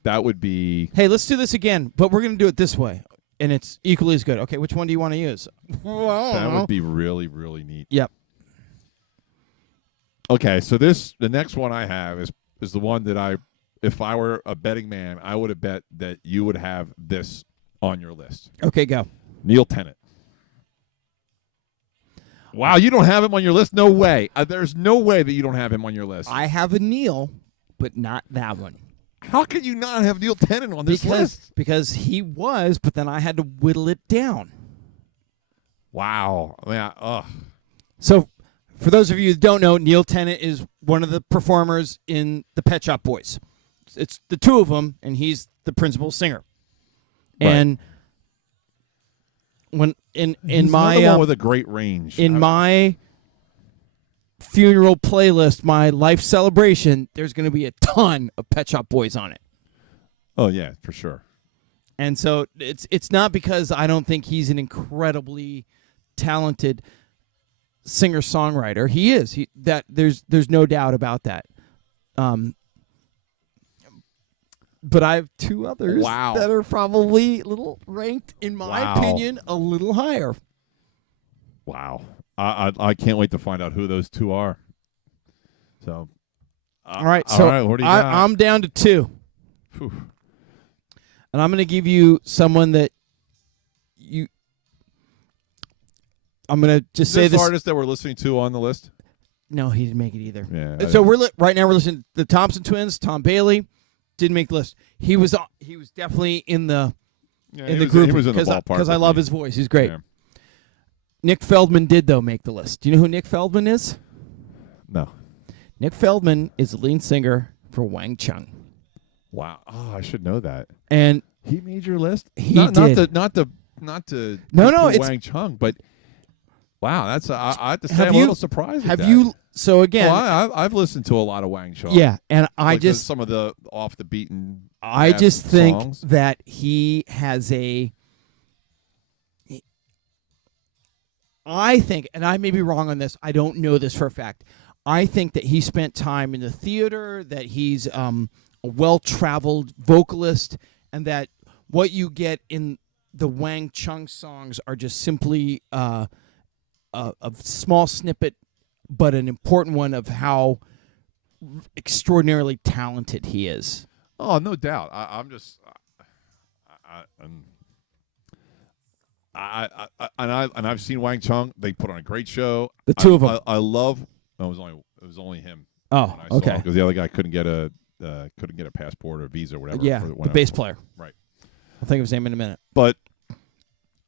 That would be... Hey, let's do this again, but we're going to do it this way. And it's equally as good. Okay, which one do you want to use? That would be really, really neat. Yep. Okay, so the next one I have is the one that if I were a betting man, I would have bet that you would have this on your list. Okay, go. Neil Tennant. Wow, you don't have him on your list? No way. There's no way that you don't have him on your list. I have a Neil, but not that one. How can you not have Neil Tennant on this list? Because he was, but then I had to whittle it down. Wow. Yeah. So, for those of you who don't know, Neil Tennant is one of the performers in the Pet Shop Boys. It's the two of them, and he's the principal singer. Right. And when in He's my one with a great range. In my funeral playlist, my life celebration, there's going to be a ton of Pet Shop Boys on it. Oh yeah, for sure. And so it's not because I don't think he's an incredibly talented singer-songwriter. He is. There's no doubt about that. But I have 2 others that are probably a little ranked, in my opinion, a little higher. Wow. I can't wait to find out who those 2 are. So, all right. So what do you got? I'm down to 2. Whew. And I'm going to give you someone that I'm going to just say this artist that we're listening to on the list. No, he didn't make it either. Yeah. So right now we're listening to the Thompson Twins. Tom Bailey didn't make the list. He was definitely in the group. He was in the ballpark because I love his voice. He's great. Yeah. Nick Feldman did though make the list. Do you know who Nick Feldman is? No. Nick Feldman is the lead singer for Wang Chung. Wow. Oh, I should know that. And he made your list? He did. Not to No, it's Wang Chung, but wow, that's I have to say I'm a little surprised. Have you? So again, I've listened to a lot of Wang Chung. Yeah, and I just some of the off the beaten. I just think songs. that he has I think, and I may be wrong on this. I don't know this for a fact. I think that he spent time in the theater. That he's a well-traveled vocalist, and that what you get in the Wang Chung songs are just simply a small snippet, but an important one of how extraordinarily talented he is. Oh, no doubt. And I've seen Wang Chung. They put on a great show. The two of them. I love. No, it was only him. Oh, okay. Because the other guy couldn't get a passport or visa or whatever. Yeah, the bass player. Right. I'll think of his name in a minute. But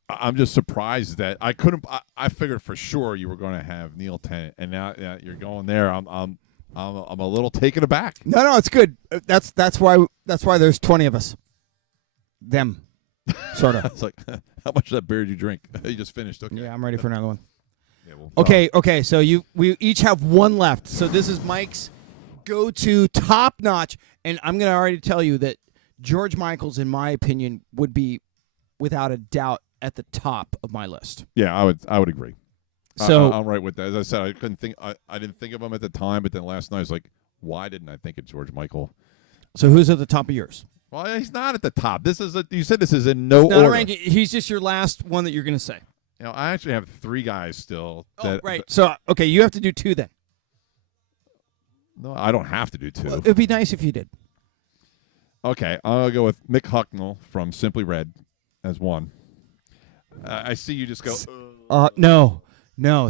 I'm just surprised that I couldn't. I figured for sure you were going to have Neil Tennant, and now you're going there. I'm a little taken aback. No, it's good. That's why there's 20 of us. Them, sort of. It's like, how much of that beer did you drink? You just finished. Okay. Yeah, I'm ready for another one. Yeah, well, Okay. So we each have one left. So this is Mike's go-to top notch, and I'm going to already tell you that George Michael's, in my opinion, would be without a doubt at the top of my list. Yeah, I would agree. So I'm right with that. As I said, I couldn't think. I didn't think of him at the time, but then last night I was like, why didn't I think of George Michael? So who's at the top of yours? Well, he's not at the top. You said this is in no It's not order. a ranking. He's just your last one that you're going to say. I actually have three guys still. Right. So okay, you have to do two then. No, I don't have to do two. Well, it'd be nice if you did. Okay, I'll go with Mick Hucknall from Simply Red as one. I see you just go. No.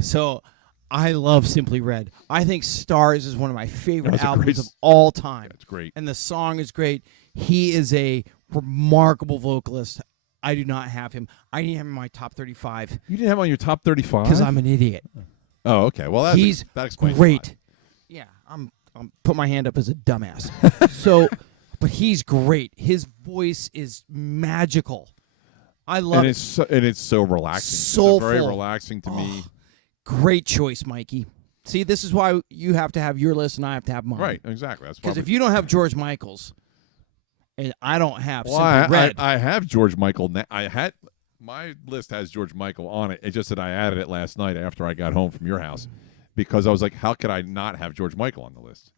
So I love Simply Red. I think Stars is one of my favorite albums of all time. That's great. And the song is great. He is a remarkable vocalist. I do not have him. I need him in my top 35. You didn't have him on your top 35? Because I'm an idiot. Oh, okay. Well, that explains great. Yeah, I'm put my hand up as a dumbass. But he's great. His voice is magical. I love it. And it's so relaxing. Soulful. It's very relaxing to me. Great choice, Mikey. See, this is why you have to have your list and I have to have mine. Right, exactly. That's because if you don't have George Michael's, and I don't have Simply Red. I have George Michael. My list has George Michael on it. It's just that I added it last night after I got home from your house because I was like, how could I not have George Michael on the list?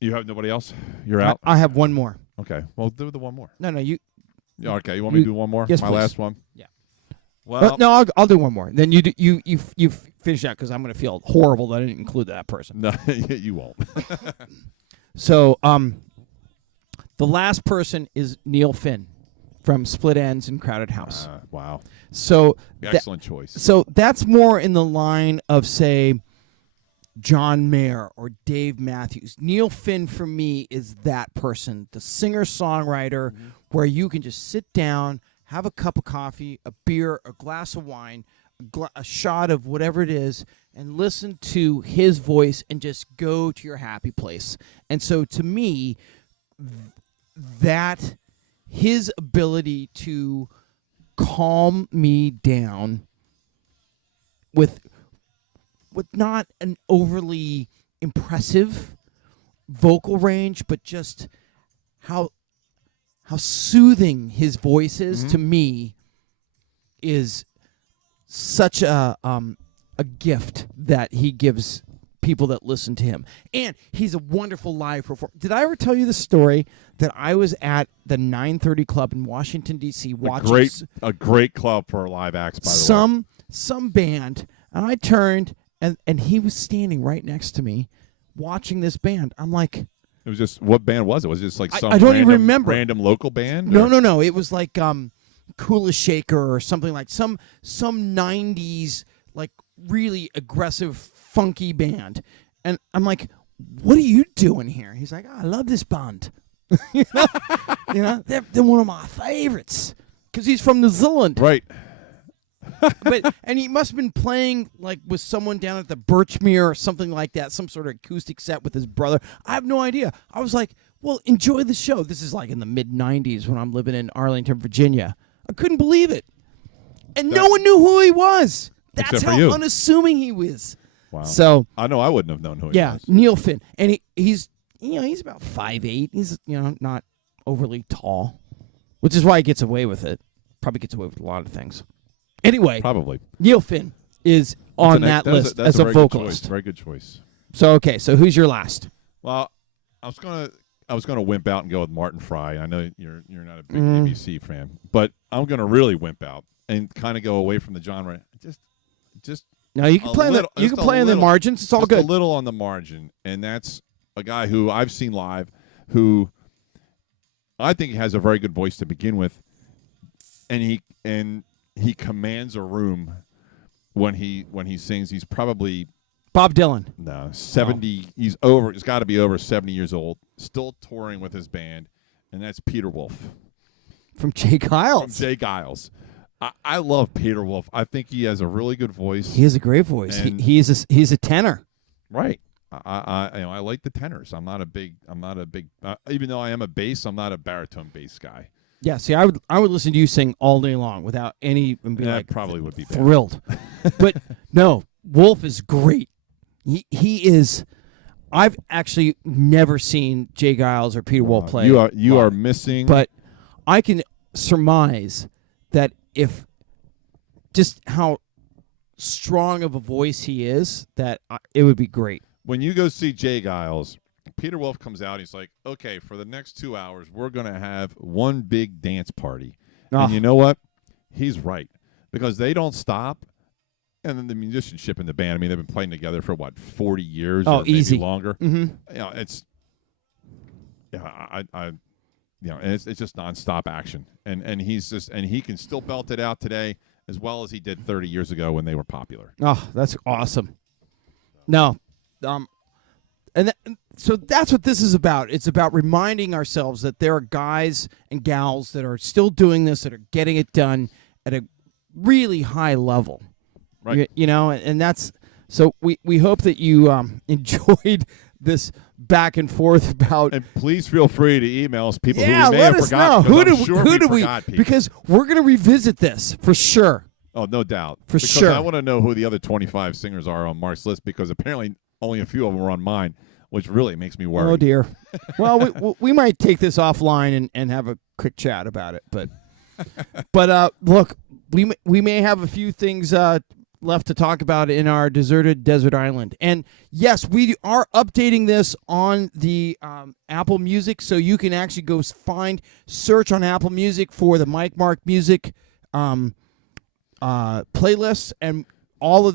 You have nobody else? You're out? I have one more. Okay. Well, do the one more. No, you. Yeah, okay. You want me to do one more? Yes, my please. last one? Yeah. Well, no, I'll do one more. Then you finish that because I'm going to feel horrible that I didn't include that person. No, you won't. So, the last person is Neil Finn from Split Enz and Crowded House. Wow. So excellent choice. So that's more in the line of, say, John Mayer or Dave Matthews. Neil Finn for me is that person, the singer-songwriter, where you can just sit down, have a cup of coffee, a beer, a glass of wine, a shot of whatever it is, and listen to his voice and just go to your happy place. And so to me, that his ability to calm me down with not an overly impressive vocal range, but just how soothing his voice is to me is such a gift that he gives people that listen to him. And he's a wonderful live performer. Did I ever tell you the story that I was at the 930 Club in Washington, D.C. watching a great club for live acts, by the way. Some band, and I turned, and he was standing right next to me watching this band. I'm like... It was just... What band was it? Was it just like some I don't even remember. Random local band? No. It was like Kula Shaker or something like some 90s, like, really aggressive, funky band. And I'm like, what are you doing here? He's like, I love this band. you know, they're one of my favorites because he's from New Zealand. Right. And he must have been playing like with someone down at the Birchmere or something like that, some sort of acoustic set with his brother. I have no idea. I was like, well, enjoy the show. This is like in the mid-'90s when I'm living in Arlington, Virginia. I couldn't believe it. And no one knew who he was. That's how unassuming he was. Wow. So I know I wouldn't have known who he was. Yeah, Neil Finn. And he's about 5'8". He's not overly tall, which is why he gets away with it. Probably gets away with a lot of things. Anyway, probably Neil Finn is on that list as a vocalist. Very good choice. So who's your last? Well, I was gonna wimp out and go with Martin Fry. I know you're not a big ABC fan, but I'm gonna really wimp out and kind of go away from the genre. Just No, you can play in the margins. It's all good. A little on the margin, and that's a guy who I've seen live, who I think has a very good voice to begin with, and he commands a room when he sings. He's probably Bob Dylan. No, 70. Oh. He's got to be over 70 years old, still touring with his band, and that's Peter Wolf. From Jay Giles. I love Peter Wolf. I think he has a really good voice. He has a great voice. He's a tenor. Right. I like the tenors. I'm not a big even though I am a bass, I'm not a baritone bass guy. Yeah, see, I would listen to you sing all day long without any and be like probably would be thrilled. But no, Wolf is great. He is. I've actually never seen Jay Giles or Peter Wolf play. You are missing. But I can surmise that if just how strong of a voice he is, that it would be great. When you go see Jay Giles, Peter Wolf comes out. He's like, okay, for the next 2 hours, we're going to have one big dance party. And you know what? He's right. Because they don't stop. And then the musicianship in the band, I mean, they've been playing together for, 40 years or easy. maybe longer. Mm-hmm. It's it's just nonstop action. And he can still belt it out today as well as he did 30 years ago when they were popular. Oh, that's awesome. No. So that's what this is about. It's about reminding ourselves that there are guys and gals that are still doing this, that are getting it done at a really high level. Right. And that's so we hope that you enjoyed this back and forth about. And please feel free to email us people who we may let have us forgotten. know. Who do we? Because we're going to revisit this for sure. Oh, no doubt. For sure. I want to know who the other 25 singers are on Mark's list because apparently only a few of them were on mine, which really makes me worry. Oh, dear. Well, we might take this offline and have a quick chat about it. But look, we may have a few things left to talk about in our deserted desert island. And, yes, we are updating this on the Apple Music, so you can actually go search on Apple Music for the MikeMarkMusic playlists, and all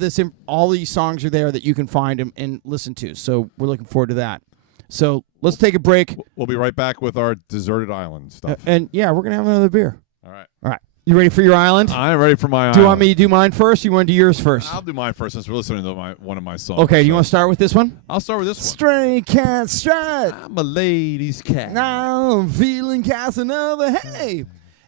these songs are there that you can find and listen to. So we're looking forward to that. So let's take a break. We'll be right back with our deserted island stuff. And yeah, we're gonna have another beer. All right. You ready for your island? I'm ready for my island. Do you want me to do mine first? Or you want to do yours first? I'll do mine first since we're listening to one of my songs. Okay, do you want to start with this one? I'll start with this one. Stray cat strut. I'm a ladies' cat. Now I'm feeling Casanova. Hey.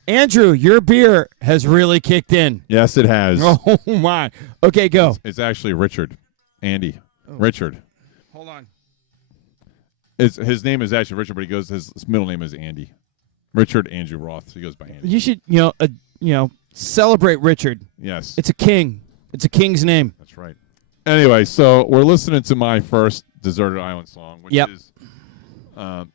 Andrew, your beer has really kicked in. Yes, it has. Oh, my. Okay, go. It's actually Richard. Andy. Oh. Richard. Hold on. His name is actually Richard, but his middle name is Andy. Richard Andrew Roth. So he goes by Andy. You should, celebrate Richard. Yes. It's a king. It's a king's name. That's right. Anyway, so we're listening to my first Deserted Island song, which is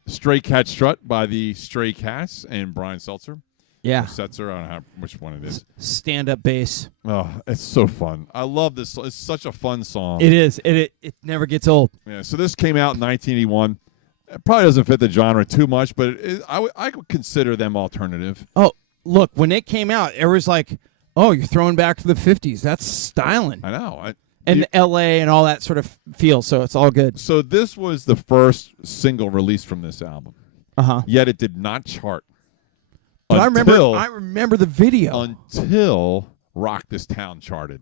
Stray Cat Strut by the Stray Cats and Brian Seltzer. Yeah. Setzer, I don't know which one it is. Stand-up bass. Oh, it's so fun. I love this. It's such a fun song. It is. It never gets old. Yeah, so this came out in 1981. It probably doesn't fit the genre too much, but I would consider them alternative. Oh, look, when it came out, it was like, oh, you're throwing back to the 50s. That's styling. I know. And L.A. and all that sort of feel, so it's all good. So this was the first single released from this album. Uh-huh. Yet it did not chart. But I remember the video. Until Rock This Town charted.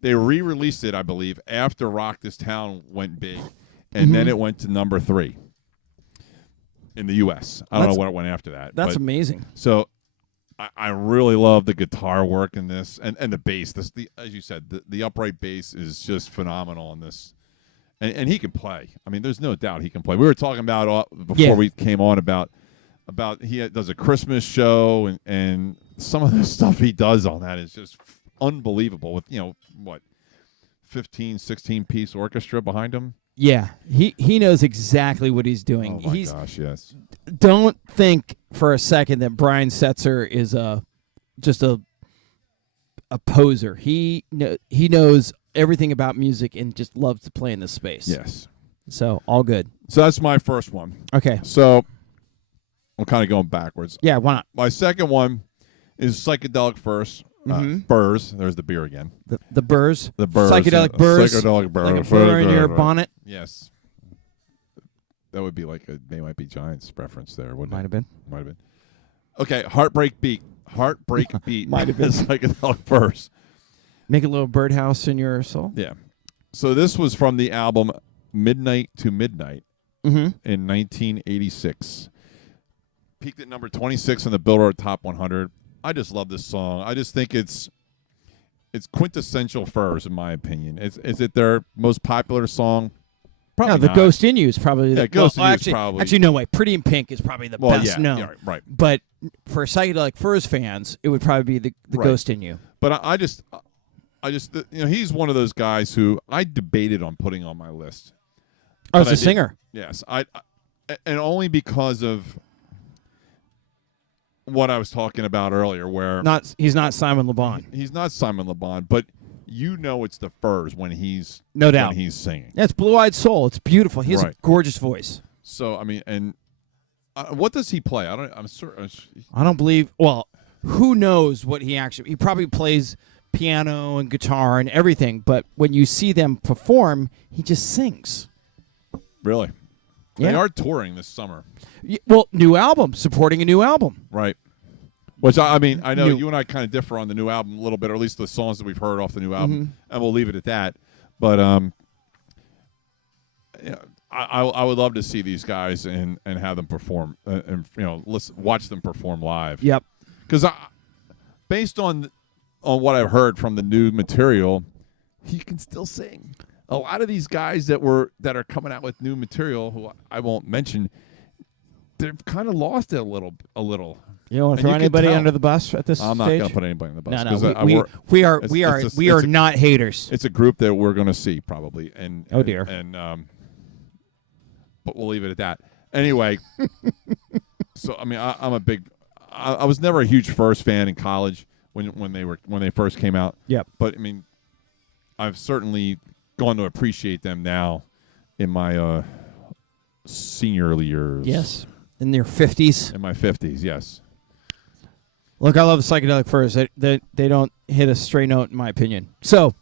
They re-released it, I believe, after Rock This Town went big, and then it went to number 3 in the U.S. I don't know what it went after that. That's amazing. So I really love the guitar work in this, and the bass. As you said, the upright bass is just phenomenal in this. And he can play. I mean, there's no doubt he can play. We were talking about before we came on about he does a Christmas show, and some of the stuff he does on that is just unbelievable with 15, 16-piece orchestra behind him. Yeah, he knows exactly what he's doing. Oh my gosh, yes. Don't think for a second that Brian Setzer is just a poser. He knows everything about music and just loves to play in this space. Yes. So all good. So that's my first one. Okay. So I'm kind of going backwards. Yeah, why not? My second one is Psychedelic Furs. Burrs. There's the beer again. The burrs. The burrs. Psychedelic burrs. Psychedelic burrs. Like a burr in your bonnet. Yes. That would be like a They Might Be Giants reference there, wouldn't Might it? have been. Might have been. Okay, Heartbreak Beat. Heartbreak Beat. Might have been. Psychedelic Furs. Make a little birdhouse in your soul. Yeah. So this was from the album Midnight to Midnight in 1986. Peaked at number 26 on the Billboard Top 100. I just love this song. I just think it's quintessential Furs, in my opinion. Is it their most popular song? Probably no, the not. Ghost in You is probably the Ghost in You is actually, probably. Actually, no way. Pretty in Pink is probably the best known. Yeah, right. But for Psychedelic Furs fans, it would probably be the Ghost in You. But I just he's one of those guys who I debated on putting on my list. Oh, as a singer. Yes, and only because of what I was talking about earlier, where He's not Simon Le Bon. He's not Simon Le Bon, but you know it's the Furs when he's no doubt when he's singing. Yeah, it's Blue Eyed Soul. It's beautiful. He has a gorgeous voice. So I mean, and what does he play? I don't believe. Well, who knows what he actually? He probably plays piano and guitar and everything. But when you see them perform, he just sings. Really? Yeah. They are touring this summer. Well, new album, supporting a new album. Right. Which, I mean, I know you and I kind of differ on the new album a little bit, or at least the songs that we've heard off the new album, and we'll leave it at that. But I would love to see these guys and have them perform, and watch them perform live. Yep. Because based on what I've heard from the new material, he can still sing. A lot of these guys that are coming out with new material, who I won't mention, they've kind of lost it a little. You don't want to throw anybody under the bus at this stage? I'm not going to put anybody on the bus. No. We are not haters. It's a group that we're going to see probably. Oh dear. But we'll leave it at that. Anyway, so I mean, I'm a big. I was never a huge Furs fan in college when they first came out. Yep. But I mean, I've certainly gone to appreciate them now in my senior years. Yes. In their 50s. In my 50s, yes. Look, I love Psychedelic Furs. They don't hit a straight note, in my opinion. So,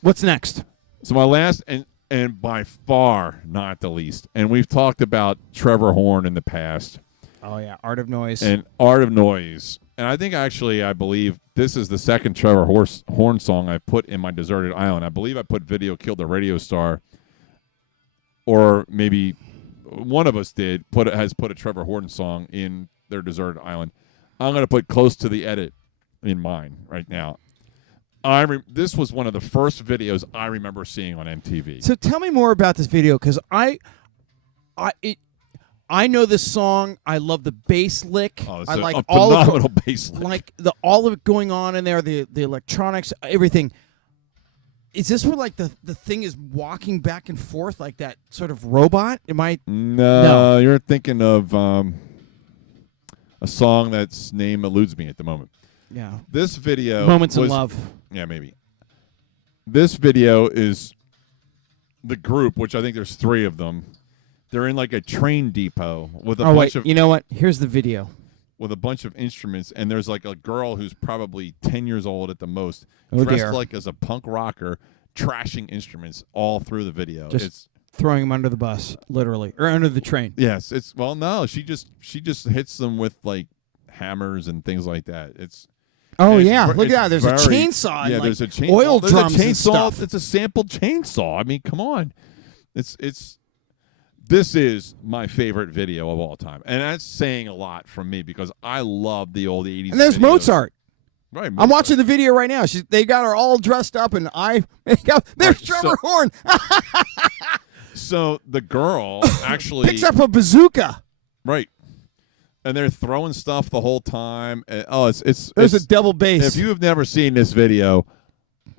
what's next? So my last and by far not the least, and we've talked about Trevor Horn in the past. Oh yeah, Art of Noise. And Art of Noise. And I think I believe this is the second Trevor Horn song I've put in my Deserted Island. I believe I put Video Killed the Radio Star, or maybe one of us has put a Trevor Horn song in their Deserted Island. I'm going to put Close to the Edit in mine right now. This was one of the first videos I remember seeing on MTV. So tell me more about this video, because I know this song. I love the bass lick. Oh, it's I like a all phenomenal of bass lick. Like all of it going on in there, the electronics, everything. Is this where like the thing is walking back and forth like that sort of robot? Am I? No, you're thinking of a song that's name eludes me at the moment. Yeah. This video Moments in Love. Yeah, maybe. This video is the group, which I think there's 3 of them. They're in like a train depot with a bunch of. You know what? Here's the video. With a bunch of instruments, and there's like a girl who's probably 10 years old at the most, dressed dear. Like as a punk rocker, trashing instruments all through the video. It's throwing them under the bus, literally, or under the train. Yes, no, she just hits them with like hammers and things like that. Look at that. There's a chainsaw. Yeah, and there's a chainsaw. Oil drums and stuff. It's a sampled chainsaw. I mean, come on. This is my favorite video of all time. And that's saying a lot from me because I love the old 80s And there's videos. Mozart. Right. I'm watching the video right now. They got her all dressed up, and there's Trevor Horn. So the girl actually picks up a bazooka. Right. And they're throwing stuff the whole time. And, there's a double bass. If you have never seen this video,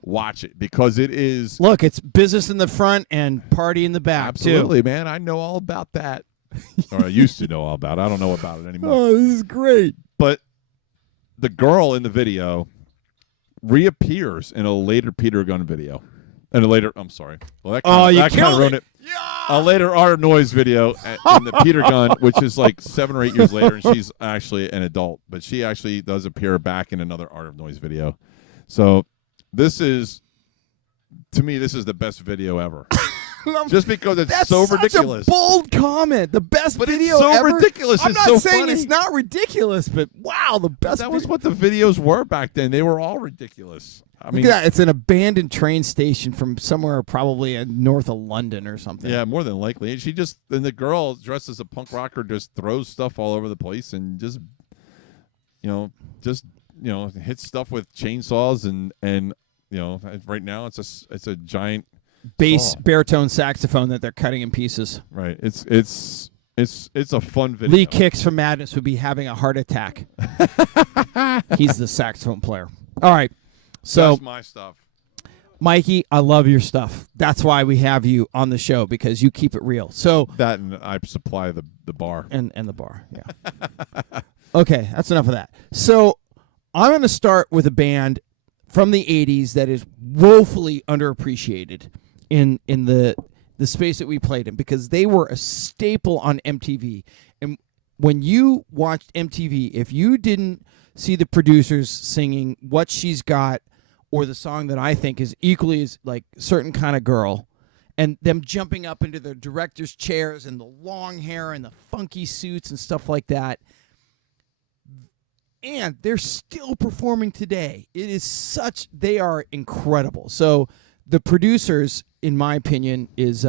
watch it because it is. Look, it's business in the front and party in the back. Absolutely, too. Man. I know all about that. Or I used to know all about it. I don't know about it anymore. Oh, this is great. But the girl in the video reappears in a later Peter Gunn video. And a later, I'm sorry. Well, that Oh, kind you of killed ruined it. A later Art of Noise video in the Peter Gunn, which is like 7 or 8 years later, and she's actually an adult, but she actually does appear back in another Art of Noise video. So this is, to me, this is the best video ever. Just because it's That's so such ridiculous. a bold comment. The best But video it's so ever. ridiculous. I'm It's not so saying funny. it's not ridiculous, but wow, the best. That was what the videos were back then. They were all ridiculous. I mean, Look at that. It's an abandoned train station from somewhere probably north of London or something. yeah, more than likely. And the girl dressed as a punk rocker just throws stuff all over the place and just hits stuff with chainsaws and right now it's a giant Bass saw. baritone saxophone that they're cutting in pieces. Right. It's a fun video. Lee Kicks from Madness would be having a heart attack. He's the saxophone player. All right. So, that's my stuff. Mikey, I love your stuff. That's why we have you on the show, because you keep it real. So That and I supply the bar. and the bar. Yeah. Okay, that's enough of that. So I'm going to start with a band from the 80s that is woefully underappreciated in the space that we played in, because they were a staple on MTV. And when you watched MTV, if you didn't see the producers singing What She's Got, or the song that I think is equally as like Certain Kind of Girl, and them jumping up into their director's chairs and the long hair and the funky suits and stuff like that, and they're still performing today. They are incredible. So the producers, in my opinion, is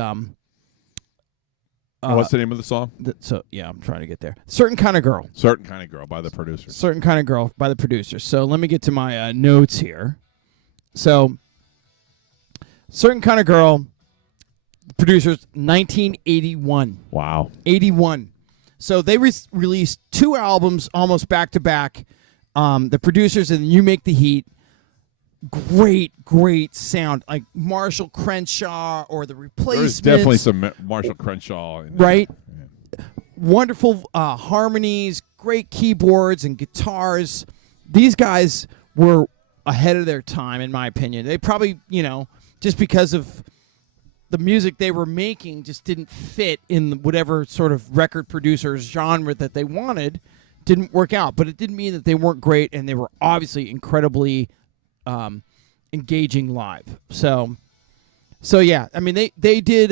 What's the name of the song? I'm trying to get there. Certain Kind of Girl. Certain Kind of Girl by the producers. Certain Kind of Girl by the producers. So let me get to my notes here. So Certain Kind of Girl, producers, 1981. Wow. 81. So they released 2 albums almost back to back. The producers and You Make the Heat. Great sound, like Marshall Crenshaw or the Replacements. There's definitely some Marshall Crenshaw in there. Right. Yeah. Wonderful harmonies, great keyboards and guitars. These guys were ahead of their time, in my opinion. They probably, just because of the music they were making just didn't fit in whatever sort of record producer's genre that they wanted, didn't work out. But it didn't mean that they weren't great, and they were obviously incredibly engaging live. So yeah, I mean, they did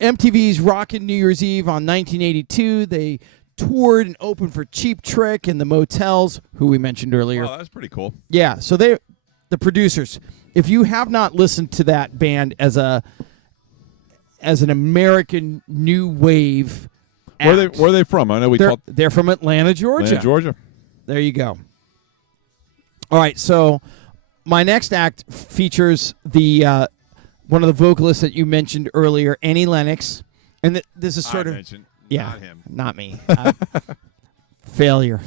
MTV's Rockin' New Year's Eve on 1982. They toured and opened for Cheap Trick and the Motels, who we mentioned earlier. Oh, that's pretty cool. Yeah, so the producers, if you have not listened to that band as an American new wave act, Where are they from? I know they're from Atlanta, Georgia. Atlanta, Georgia. There you go. All right, so my next act features the one of the vocalists that you mentioned earlier, Annie Lennox, and this is sort of not him, not me. Failure.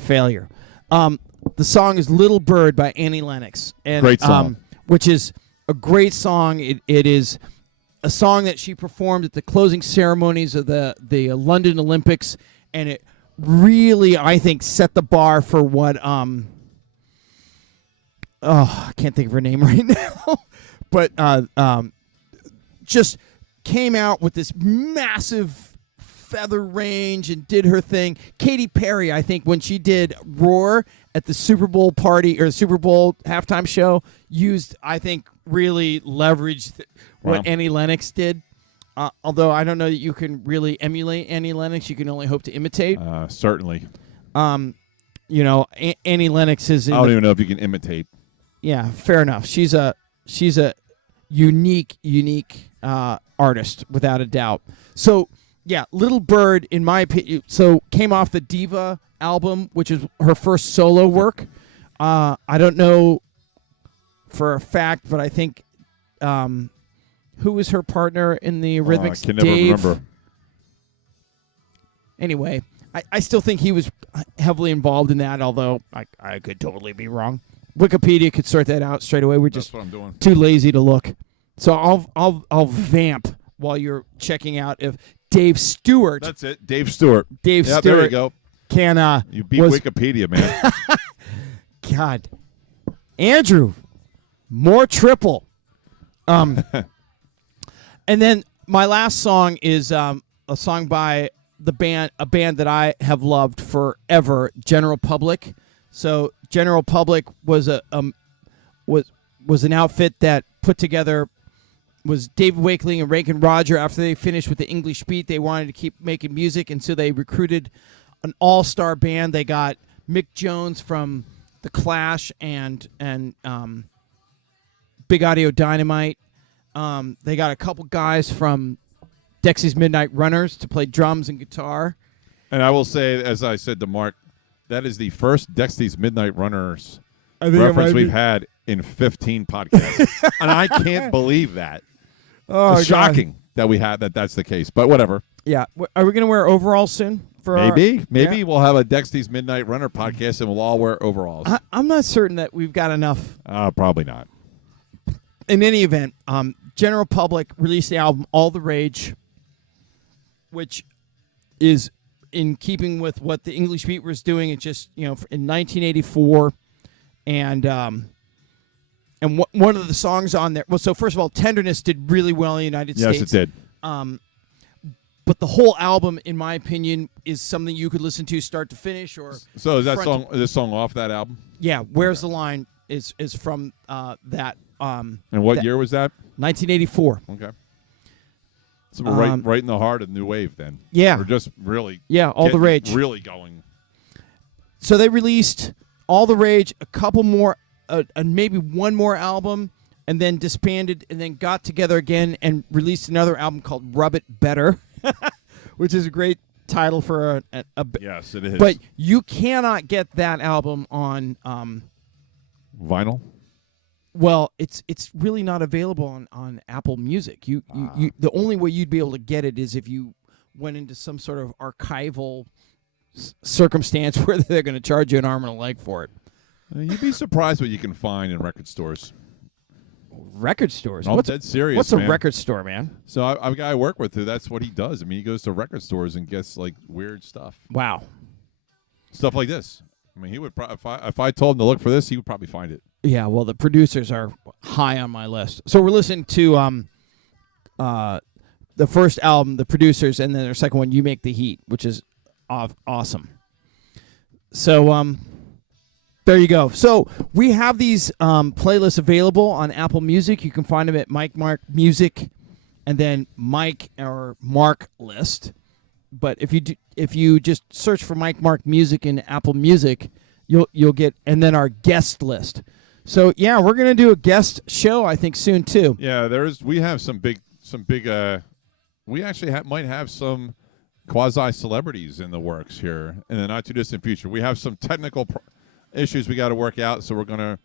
The song is "Little Bird" by Annie Lennox, and great song, which is a great song. It is a song that she performed at the closing ceremonies of the London Olympics, and it really, I think, set the bar for what I can't think of her name right now, but just came out with this massive feather range and did her thing. Katy Perry, I think, when she did Roar at the Super Bowl party or Super Bowl halftime show, really leveraged what Annie Lennox did. Although I don't know that you can really emulate Annie Lennox, you can only hope to imitate. Certainly. Annie Lennox is. I don't even know if you can imitate. Yeah, fair enough. She's a unique artist, without a doubt. So, yeah, Little Bird, in my opinion, came off the Diva album, which is her first solo work. I don't know for a fact, but I think who was her partner in the Eurythmics? I can never remember. Anyway, I still think he was heavily involved in that, although I could totally be wrong. Wikipedia could sort that out straight away. We're just what I'm doing. Too lazy to look. So I'll vamp while you're checking out if Dave Stewart. That's it, Dave Stewart. Stewart. There you go. Can you beat Wikipedia, man. God, Andrew, more Trippel. And then my last song is a song by a band that I have loved forever, General Public. So General Public was was an outfit that put together was David Wakeling and Reagan Roger. After they finished with the English Beat, they wanted to keep making music, and so they recruited an all-star band. They got Mick Jones from The Clash and Big Audio Dynamite. They got a couple guys from Dexy's Midnight Runners to play drums and guitar. And I will say, as I said to Mark, that is the first Dexy's Midnight Runners reference we've had in 15 podcasts. And I can't believe that. Oh, it's shocking that we had that's the case. But whatever. Yeah. Are we going to wear overalls soon? Maybe we'll have a Dexy's Midnight Runner podcast and we'll all wear overalls. I'm not certain that we've got enough. Probably not. In any event, General Public released the album All the Rage, which is in keeping with what the English Beat was doing. It's just, in 1984. And one of the songs on there, well, so first of all, Tenderness did really well in the United States. Yes, it did. But the whole album, in my opinion, is something you could listen to start to finish. Or so is this song off that album? Yeah, Where's the Line is from that. And what year was that? 1984. Okay. So we're right in the heart of New Wave then. Yeah. We're just really All the Rage. Really going. So they released All the Rage, a couple more, and maybe one more album, and then disbanded, and then got together again and released another album called Rub It Better, which is a great title for a Yes, it is. But you cannot get that album on vinyl. Well, it's really not available on Apple Music. You the only way you'd be able to get it is if you went into some sort of archival circumstance where they're going to charge you an arm and a leg for it. You'd be surprised what you can find in record stores. Record stores? I'm dead serious. What's a record store, man? So I've got a guy I work with who that's what he does. I mean, he goes to record stores and gets like weird stuff. Wow. Stuff like this. I mean, he would if I told him to look for this, he would probably find it. Yeah, well, the producers are high on my list. So we're listening to the first album, the producers, and then their second one, You Make the Heat, which is awesome. So there you go. So we have these playlists available on Apple Music. You can find them at MikeMarkMusic and then Mike or Mark list. But if you just search for Mike Mark Music in Apple Music, you'll get, and then our guest list. So yeah, we're gonna do a guest show I think soon too. Yeah, we have some big. We actually might have some quasi celebrities in the works here in the not too distant future. We have some technical issues we got to work out, so we're gonna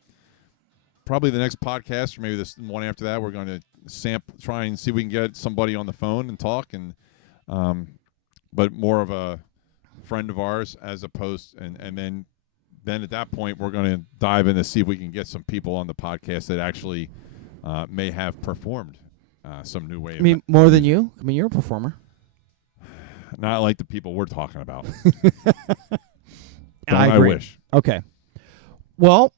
probably the next podcast or maybe this one after that we're going to try and see if we can get somebody on the phone and talk and. But more of a friend of ours as opposed, and then at that point we're going to dive in to see if we can get some people on the podcast that actually may have performed some new wave. I mean, more than you? I mean, you're a performer. Not like the people we're talking about. And I agree. Wish. Okay. Well,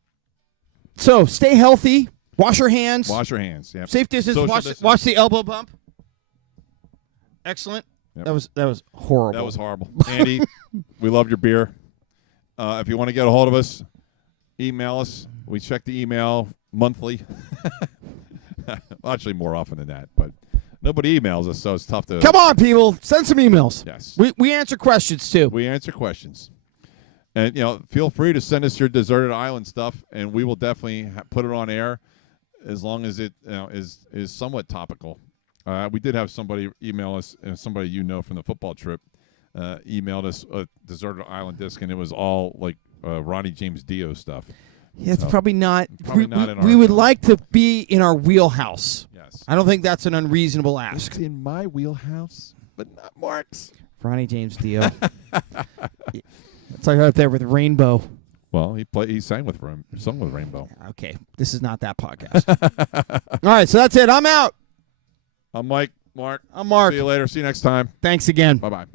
so stay healthy. Wash your hands. Wash your hands. Yeah. Safe distance. Watch the elbow bump. Excellent. Yep. That was horrible. That was horrible. Andy, we loved your beer. If you want to get a hold of us, email us. We check the email monthly. Well, actually, more often than that, but nobody emails us, so it's tough to. Come on, people, send some emails. Yes, we answer questions too. We answer questions, and feel free to send us your deserted island stuff, and we will definitely put it on air as long as it is somewhat topical. We did have somebody email us, somebody from the football trip, emailed us a deserted island disc, and it was all like Ronnie James Dio stuff. Yeah, it's probably not. We would like to be in our wheelhouse. Yes. I don't think that's an unreasonable ask. It's in my wheelhouse, but not Mark's. Ronnie James Dio. It's like right there with Rainbow. Well, he sang with Rainbow. Okay, this is not that podcast. All right, so that's it. I'm out. I'm Mike. Mark. I'm Mark. See you later. See you next time. Thanks again. Bye-bye.